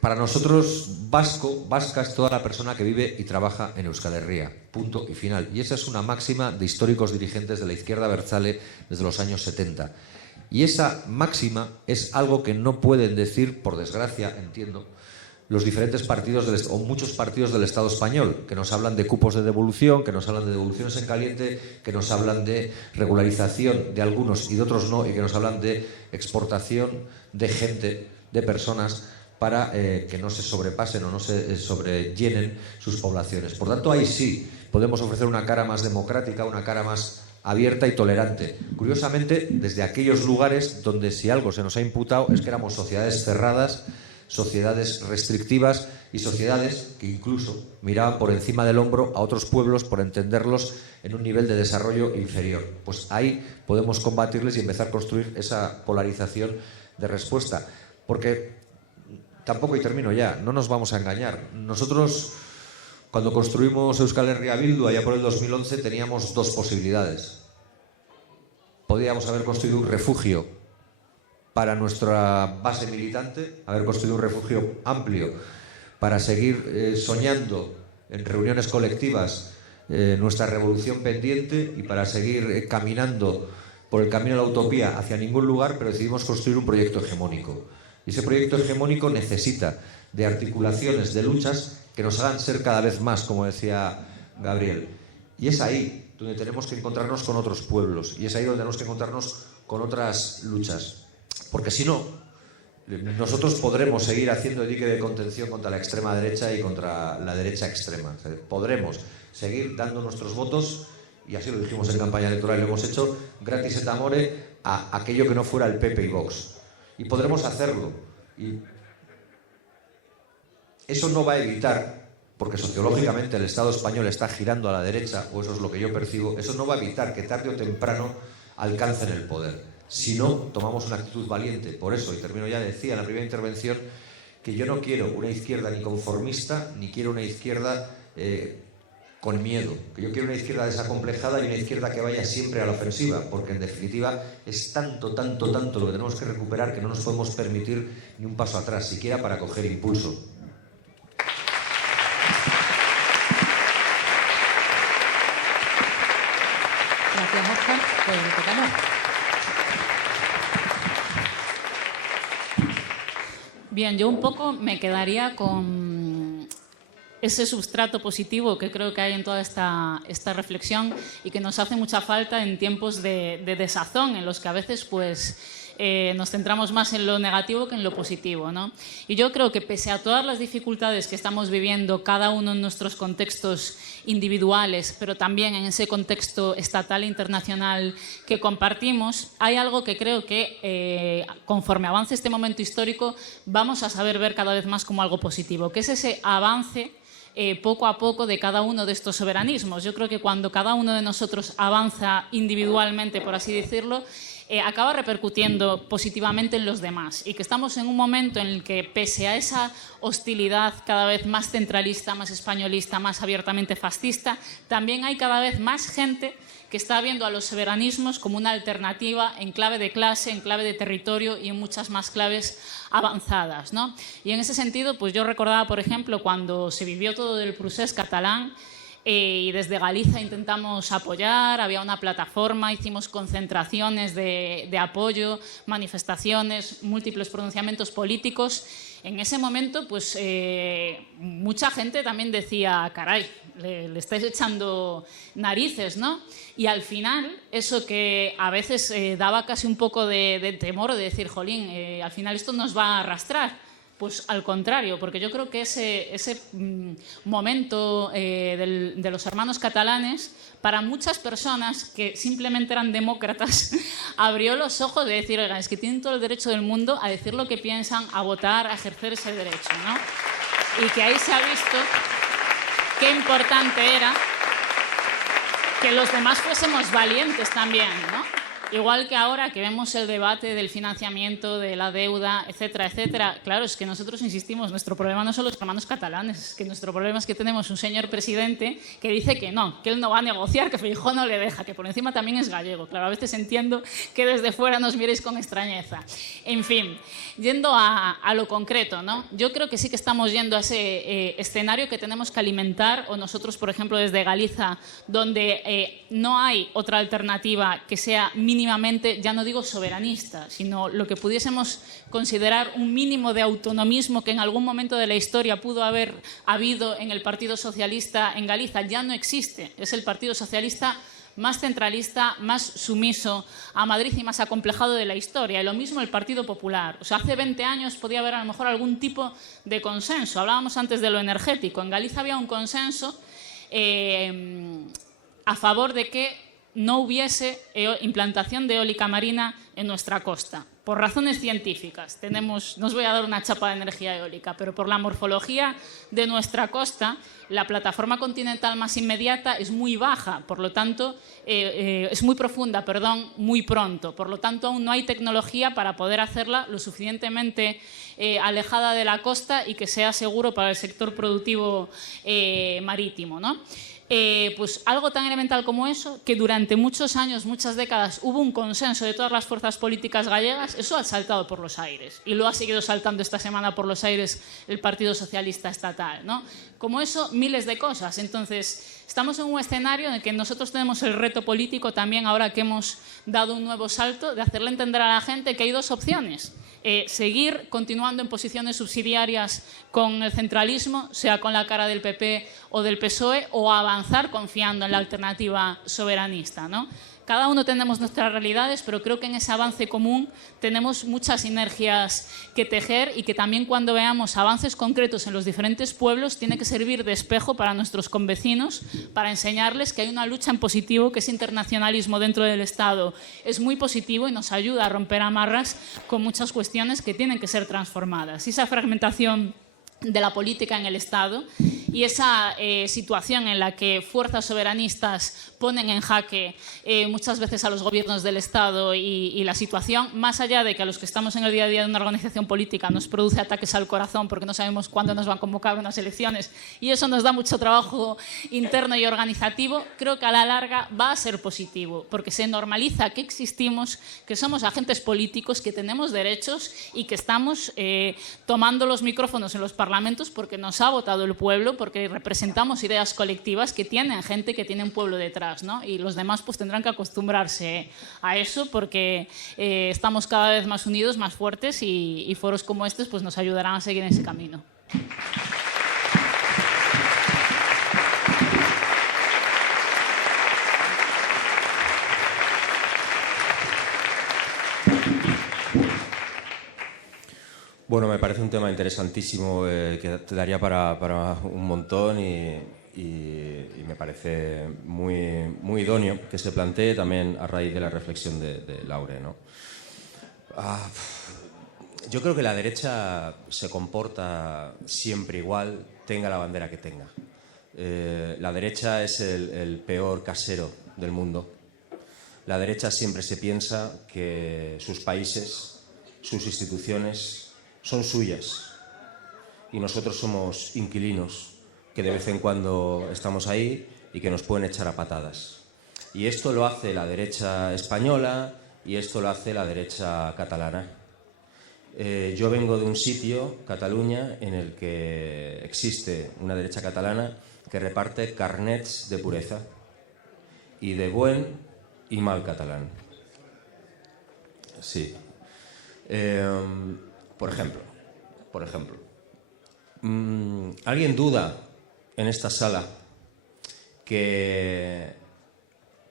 para nosotros vasca es toda la persona que vive y trabaja en Euskal Herria, punto y final. Y esa es una máxima de históricos dirigentes de la izquierda abertzale desde los años 70. Y esa máxima es algo que no pueden decir, por desgracia, entiendo, los diferentes partidos o muchos partidos del Estado español, que nos hablan de cupos de devolución, que nos hablan de devoluciones en caliente, que nos hablan de regularización de algunos y de otros no, y que nos hablan de exportación de gente, de personas, para que no se sobrepasen o no se sobrellenen sus poblaciones. Por tanto, ahí sí podemos ofrecer una cara más democrática, una cara más abierta y tolerante. Curiosamente, desde aquellos lugares donde si algo se nos ha imputado es que éramos sociedades cerradas, sociedades restrictivas y sociedades que incluso miraban por encima del hombro a otros pueblos por entenderlos en un nivel de desarrollo inferior. Pues ahí podemos combatirles y empezar a construir esa polarización de respuesta. Porque tampoco, y termino ya, no nos vamos a engañar. Nosotros, cuando construimos Euskal Herria Bildu, allá por el 2011, teníamos dos posibilidades. Podíamos haber construido un refugio para nuestra base militante, haber construido un refugio amplio para seguir soñando en reuniones colectivas nuestra revolución pendiente y para seguir caminando por el camino de la utopía hacia ningún lugar, pero decidimos construir un proyecto hegemónico. Y ese proyecto hegemónico necesita de articulaciones, de luchas que nos hagan ser cada vez más, como decía Gabriel. Y es ahí donde tenemos que encontrarnos con otros pueblos, y es ahí donde tenemos que encontrarnos con otras luchas. Porque si no, nosotros podremos seguir haciendo dique de contención contra la extrema derecha y contra la derecha extrema. O sea, podremos seguir dando nuestros votos, y así lo dijimos en campaña electoral y lo hemos hecho, gratis et amore, a aquello que no fuera el PP y Vox. Y podremos hacerlo. Y eso no va a evitar, porque sociológicamente el Estado español está girando a la derecha, o eso es lo que yo percibo, eso no va a evitar que tarde o temprano alcancen el poder. Si no, tomamos una actitud valiente. Por eso, y termino ya, decía en la primera intervención que yo no quiero una izquierda ni conformista, ni quiero una izquierda con miedo, que yo quiero una izquierda desacomplejada y una izquierda que vaya siempre a la ofensiva, porque en definitiva es tanto lo que tenemos que recuperar que no nos podemos permitir ni un paso atrás, siquiera para coger impulso. Gracias, Óscar. Pues le tocamos. Bien, yo un poco me quedaría con ese substrato positivo que creo que hay en toda esta reflexión y que nos hace mucha falta en tiempos de desazón, en los que a veces pues nos centramos más en lo negativo que en lo positivo, ¿no? Y yo creo que pese a todas las dificultades que estamos viviendo, cada uno en nuestros contextos individuales, pero también en ese contexto estatal e internacional que compartimos, hay algo que creo que conforme avance este momento histórico vamos a saber ver cada vez más como algo positivo, que es ese avance poco a poco de cada uno de estos soberanismos. Yo creo que cuando cada uno de nosotros avanza individualmente, por así decirlo, acaba repercutiendo positivamente en los demás, y que estamos en un momento en el que, pese a esa hostilidad cada vez más centralista, más españolista, más abiertamente fascista, también hay cada vez más gente que está viendo a los soberanismos como una alternativa en clave de clase, en clave de territorio y en muchas más claves avanzadas, ¿no? Y en ese sentido, pues yo recordaba, por ejemplo, cuando se vivió todo del procés catalán, y desde Galicia intentamos apoyar, había una plataforma, hicimos concentraciones de apoyo, manifestaciones, múltiples pronunciamientos políticos. En ese momento, pues mucha gente también decía, caray, le estáis echando narices, ¿no? Y al final, eso que a veces daba casi un poco de temor, de decir, jolín, al final esto nos va a arrastrar. Pues al contrario, porque yo creo que ese momento de los hermanos catalanes, para muchas personas que simplemente eran demócratas, abrió los ojos de decir, oigan, es que tienen todo el derecho del mundo a decir lo que piensan, a votar, a ejercer ese derecho, ¿no? Y que ahí se ha visto qué importante era que los demás fuésemos valientes también, ¿no? Igual que ahora que vemos el debate del financiamiento, de la deuda, etcétera, etcétera. Claro, es que nosotros insistimos, nuestro problema no son los hermanos catalanes, es que nuestro problema es que tenemos un señor presidente que dice que no, que él no va a negociar, que Feijóo no le deja, que por encima también es gallego. Claro, a veces entiendo que desde fuera nos miréis con extrañeza. En fin, yendo a lo concreto, ¿no? Yo creo que sí que estamos yendo a ese escenario que tenemos que alimentar, o nosotros, por ejemplo, desde Galiza, donde no hay otra alternativa que sea mínimamente, ya no digo soberanista, sino lo que pudiésemos considerar un mínimo de autonomismo que en algún momento de la historia pudo haber habido en el Partido Socialista en Galiza, ya no existe. Es el Partido Socialista más centralista, más sumiso a Madrid y más acomplejado de la historia. Y lo mismo el Partido Popular. O sea, hace 20 años podía haber a lo mejor algún tipo de consenso. Hablábamos antes de lo energético. En Galiza había un consenso a favor de que no hubiese implantación de eólica marina en nuestra costa, por razones científicas. No os voy a dar una chapa de energía eólica, pero por la morfología de nuestra costa la plataforma continental más inmediata es muy baja, por lo tanto, es muy profunda, perdón, muy pronto. Por lo tanto, aún no hay tecnología para poder hacerla lo suficientemente alejada de la costa y que sea seguro para el sector productivo marítimo, ¿no? Pues algo tan elemental como eso, que durante muchos años, muchas décadas, hubo un consenso de todas las fuerzas políticas gallegas, eso ha saltado por los aires. Y lo ha seguido saltando esta semana por los aires el Partido Socialista Estatal, ¿no? Como eso, miles de cosas. Entonces, estamos en un escenario en el que nosotros tenemos el reto político también, ahora que hemos dado un nuevo salto, de hacerle entender a la gente que hay dos opciones. Seguir continuando en posiciones subsidiarias con el centralismo, sea con la cara del PP o del PSOE, o avanzar confiando en la alternativa soberanista, ¿no? Cada uno tenemos nuestras realidades, pero creo que en ese avance común tenemos muchas sinergias que tejer y que también cuando veamos avances concretos en los diferentes pueblos tiene que servir de espejo para nuestros convecinos, para enseñarles que hay una lucha en positivo, que ese internacionalismo dentro del Estado es muy positivo y nos ayuda a romper amarras con muchas cuestiones que tienen que ser transformadas. Y esa fragmentación de la política en el Estado y esa situación en la que fuerzas soberanistas ponen en jaque muchas veces a los gobiernos del Estado y la situación, más allá de que a los que estamos en el día a día de una organización política nos produce ataques al corazón porque no sabemos cuándo nos van a convocar unas elecciones y eso nos da mucho trabajo interno y organizativo, creo que a la larga va a ser positivo porque se normaliza que existimos, que somos agentes políticos, que tenemos derechos y que estamos tomando los micrófonos en los parlamentos porque nos ha votado el pueblo, porque representamos ideas colectivas que tienen gente que tiene un pueblo detrás, ¿no? Y los demás pues tendrán que acostumbrarse a eso porque estamos cada vez más unidos, más fuertes y foros como estos pues nos ayudarán a seguir en ese camino. Bueno, me parece un tema interesantísimo que te daría para un montón y me parece muy idóneo que se plantee también a raíz de la reflexión de Laure, ¿no? Yo creo que la derecha se comporta siempre igual, tenga la bandera que tenga. La derecha es el peor casero del mundo. La derecha siempre se piensa que sus países, sus instituciones son suyas y nosotros somos inquilinos que de vez en cuando estamos ahí y que nos pueden echar a patadas. Y esto lo hace la derecha española y esto lo hace la derecha catalana. Yo vengo de un sitio, Cataluña, en el que existe una derecha catalana que reparte carnets de pureza y de buen y mal catalán. Sí. Por ejemplo, ¿alguien duda en esta sala que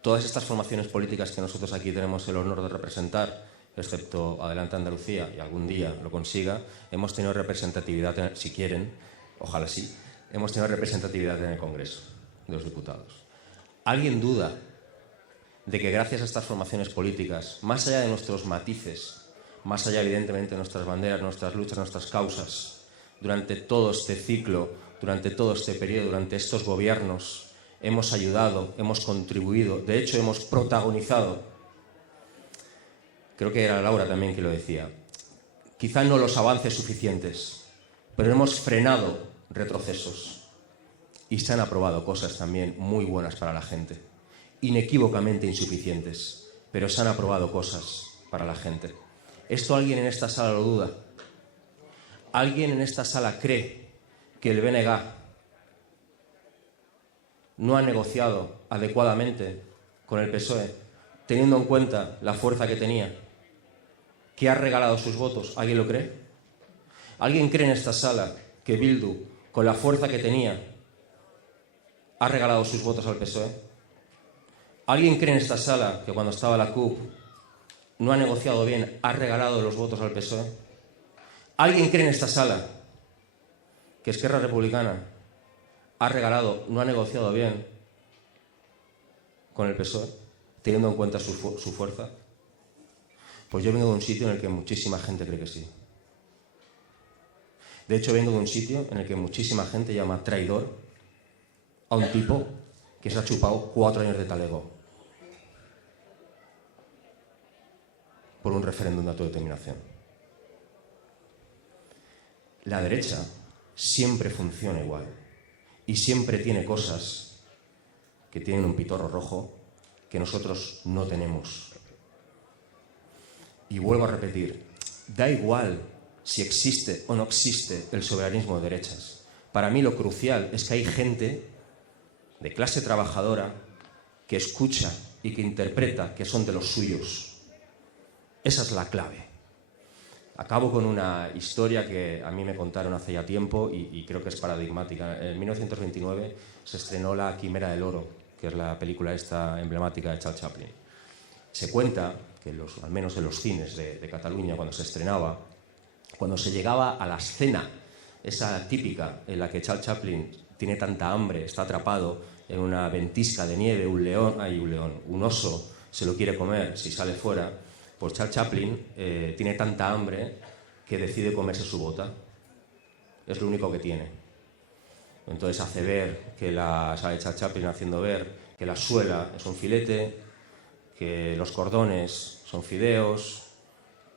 todas estas formaciones políticas que nosotros aquí tenemos el honor de representar, excepto Adelante Andalucía, y algún día lo consiga, hemos tenido representatividad, si quieren, ojalá sí, hemos tenido representatividad en el Congreso de los Diputados? ¿Alguien duda de que gracias a estas formaciones políticas, más allá de nuestros matices, más allá evidentemente de nuestras banderas, nuestras luchas, nuestras causas, durante todo este ciclo, durante todo este periodo, durante estos gobiernos, hemos ayudado, hemos contribuido, de hecho hemos protagonizado? Creo que era Laura también que lo decía. Quizá no los avances suficientes, pero hemos frenado retrocesos y se han aprobado cosas también muy buenas para la gente, inequívocamente insuficientes, pero se han aprobado cosas para la gente. ¿Esto alguien en esta sala lo duda? ¿Alguien en esta sala cree que el BNG no ha negociado adecuadamente con el PSOE, teniendo en cuenta la fuerza que tenía, que ha regalado sus votos? ¿Alguien lo cree? ¿Alguien cree en esta sala que Bildu, con la fuerza que tenía, ha regalado sus votos al PSOE? ¿Alguien cree en esta sala que cuando estaba la CUP no ha negociado bien, ha regalado los votos al PSOE? ¿Alguien cree en esta sala que Esquerra Republicana ha regalado, no ha negociado bien con el PSOE, teniendo en cuenta su fuerza? Pues yo vengo de un sitio en el que muchísima gente cree que sí. De hecho, vengo de un sitio en el que muchísima gente llama traidor a un tipo que se ha chupado 4 años de talego por un referéndum de autodeterminación. La derecha siempre funciona igual y siempre tiene cosas que tienen un pitorro rojo que nosotros no tenemos. Y vuelvo a repetir, da igual si existe o no existe el soberanismo de derechas. Para mí lo crucial es que hay gente de clase trabajadora que escucha y que interpreta que son de los suyos. Esa es la clave. Acabo con una historia que a mí me contaron hace ya tiempo y creo que es paradigmática. En 1929 se estrenó La Quimera del Oro, que es la película esta emblemática de Charles Chaplin. Se cuenta que al menos en los cines de Cataluña, cuando se estrenaba, cuando se llegaba a la escena, esa típica en la que Charles Chaplin tiene tanta hambre, está atrapado en una ventisca de nieve, un oso se lo quiere comer si sale fuera, pues Charles Chaplin tiene tanta hambre que decide comerse su bota. Es lo único que tiene. Entonces hace ver que sale Charles Chaplin haciendo ver que la suela es un filete, que los cordones son fideos,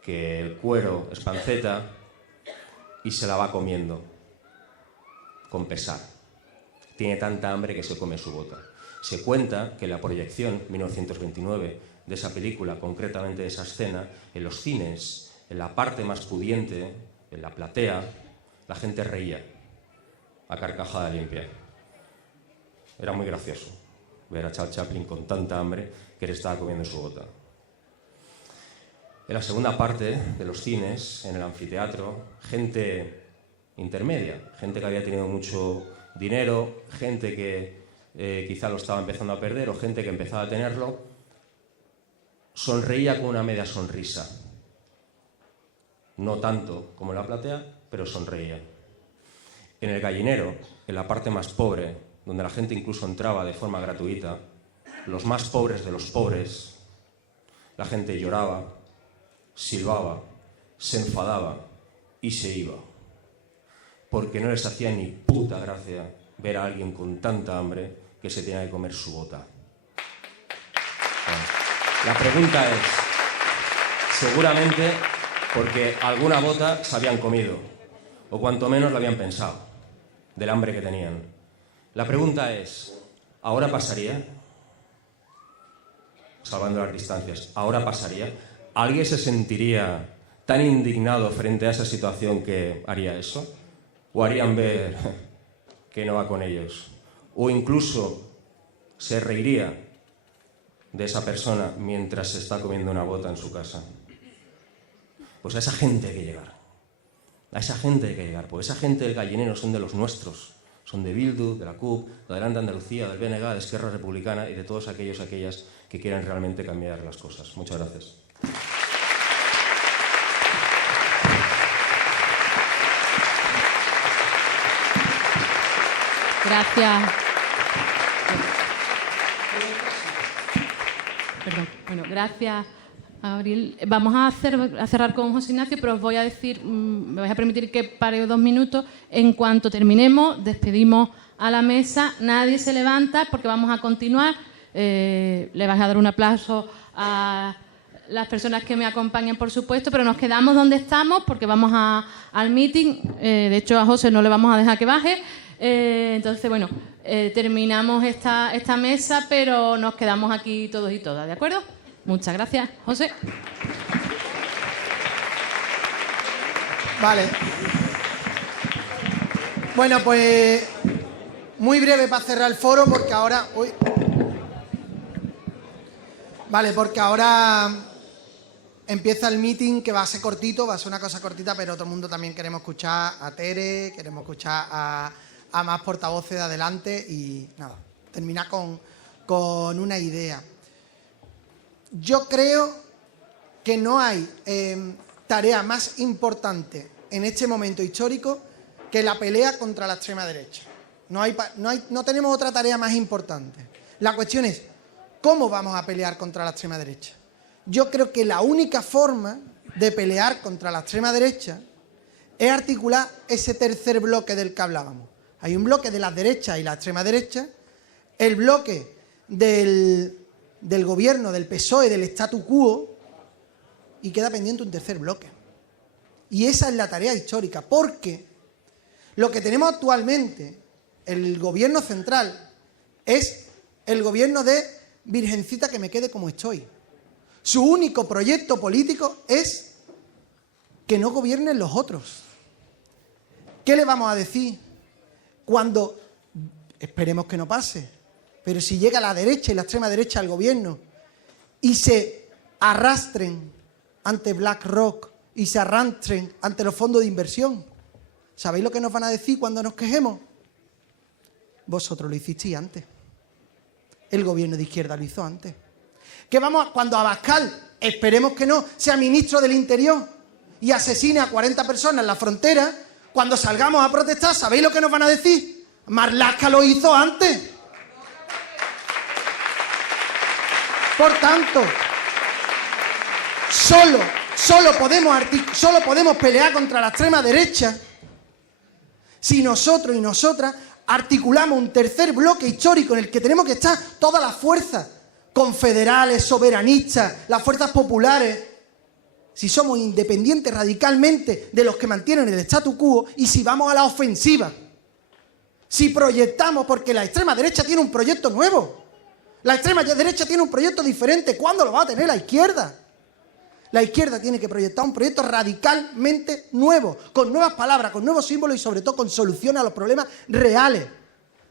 que el cuero es panceta, y se la va comiendo con pesar. Tiene tanta hambre que se come su bota. Se cuenta que la proyección 1929 de esa película, concretamente de esa escena, en los cines, en la parte más pudiente, en la platea, la gente reía a carcajada limpia. Era muy gracioso ver a Charles Chaplin con tanta hambre que le estaba comiendo su bota. En la segunda parte de los cines, en el anfiteatro, gente intermedia, gente que había tenido mucho dinero, gente que quizá lo estaba empezando a perder o gente que empezaba a tenerlo, sonreía con una media sonrisa. No tanto como en la platea, pero sonreía. En el gallinero, en la parte más pobre, donde la gente incluso entraba de forma gratuita, los más pobres de los pobres, la gente lloraba, silbaba, se enfadaba y se iba, porque no les hacía ni puta gracia ver a alguien con tanta hambre que se tenía que comer su bota. Bueno, la pregunta es, seguramente porque alguna bota se habían comido, o cuanto menos lo habían pensado, del hambre que tenían. La pregunta es, ¿ahora pasaría? Salvando las distancias, ¿ahora pasaría? ¿Alguien se sentiría tan indignado frente a esa situación que haría eso? ¿O harían ver que no va con ellos? ¿O incluso se reiría de esa persona mientras se está comiendo una bota en su casa? Pues a esa gente hay que llegar. A esa gente hay que llegar. Porque esa gente del gallinero son de los nuestros. Son de Bildu, de la CUP, de Adelante Andalucía, del BNG, de Esquerra Republicana y de todos aquellos y aquellas que quieran realmente cambiar las cosas. Muchas gracias. Gracias. Perdón. Bueno, gracias, Abril. Vamos a cerrar con José Ignacio, pero os voy a decir, me vais a permitir que pare 2 minutos. En cuanto terminemos, despedimos a la mesa. Nadie se levanta porque vamos a continuar. Le vais a dar un aplauso a las personas que me acompañan, por supuesto, pero nos quedamos donde estamos porque vamos al meeting. De hecho, a José no le vamos a dejar que baje. Entonces, bueno, terminamos esta mesa, pero nos quedamos aquí todos y todas, ¿de acuerdo? Muchas gracias, José. Vale. Bueno, pues muy breve para cerrar el foro, porque ahora... Uy. Vale, porque ahora empieza el meeting, que va a ser cortito, va a ser una cosa cortita, pero todo el mundo también queremos escuchar a Tere, queremos escuchar a más portavoces de adelante y nada, terminar con una idea. Yo creo que no hay tarea más importante en este momento histórico que la pelea contra la extrema derecha. No tenemos otra tarea más importante. La cuestión es, ¿cómo vamos a pelear contra la extrema derecha? Yo creo que la única forma de pelear contra la extrema derecha es articular ese tercer bloque del que hablábamos. Hay un bloque de la derecha y la extrema derecha, el bloque del gobierno, del PSOE, del statu quo, y queda pendiente un tercer bloque. Y esa es la tarea histórica, porque lo que tenemos actualmente, el gobierno central, es el gobierno de virgencita que me quede como estoy. Su único proyecto político es que no gobiernen los otros. ¿Qué le vamos a decir cuando, esperemos que no pase, pero si llega la derecha y la extrema derecha al gobierno y se arrastren ante BlackRock y se arrastren ante los fondos de inversión? ¿Sabéis lo que nos van a decir cuando nos quejemos? Vosotros lo hicisteis antes. El gobierno de izquierda lo hizo antes. ¿Qué vamos cuando Abascal, esperemos que no, sea ministro del Interior y asesine a 40 personas en la frontera? Cuando salgamos a protestar, ¿sabéis lo que nos van a decir? Marlaska lo hizo antes. Por tanto, solo podemos pelear contra la extrema derecha si nosotros y nosotras articulamos un tercer bloque histórico en el que tenemos que estar todas las fuerzas confederales, soberanistas, las fuerzas populares, si somos independientes radicalmente de los que mantienen el statu quo y si vamos a la ofensiva, si proyectamos, porque la extrema derecha tiene un proyecto nuevo, la extrema derecha tiene un proyecto diferente. ¿Cuándo lo va a tener la izquierda? La izquierda tiene que proyectar un proyecto radicalmente nuevo, con nuevas palabras, con nuevos símbolos y sobre todo con soluciones a los problemas reales.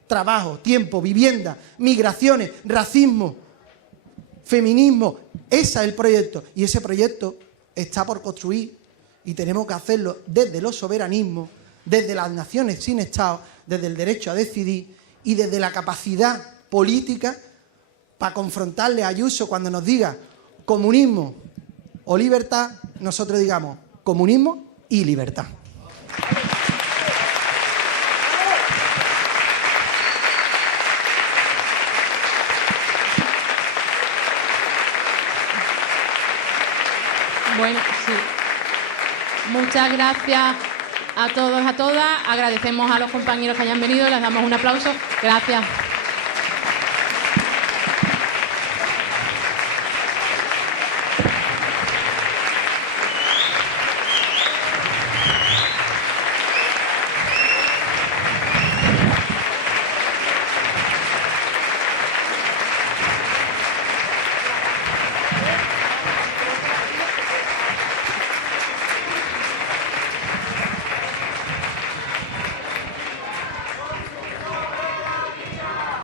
Trabajo, tiempo, vivienda, migraciones, racismo, feminismo. Ese es el proyecto y ese proyecto está por construir y tenemos que hacerlo desde los soberanismos, desde las naciones sin Estado, desde el derecho a decidir y desde la capacidad política para confrontarle a Ayuso cuando nos diga comunismo o libertad, nosotros digamos comunismo y libertad. Bueno, sí. Muchas gracias a todos, a todas. Agradecemos a los compañeros que hayan venido, les damos un aplauso. Gracias.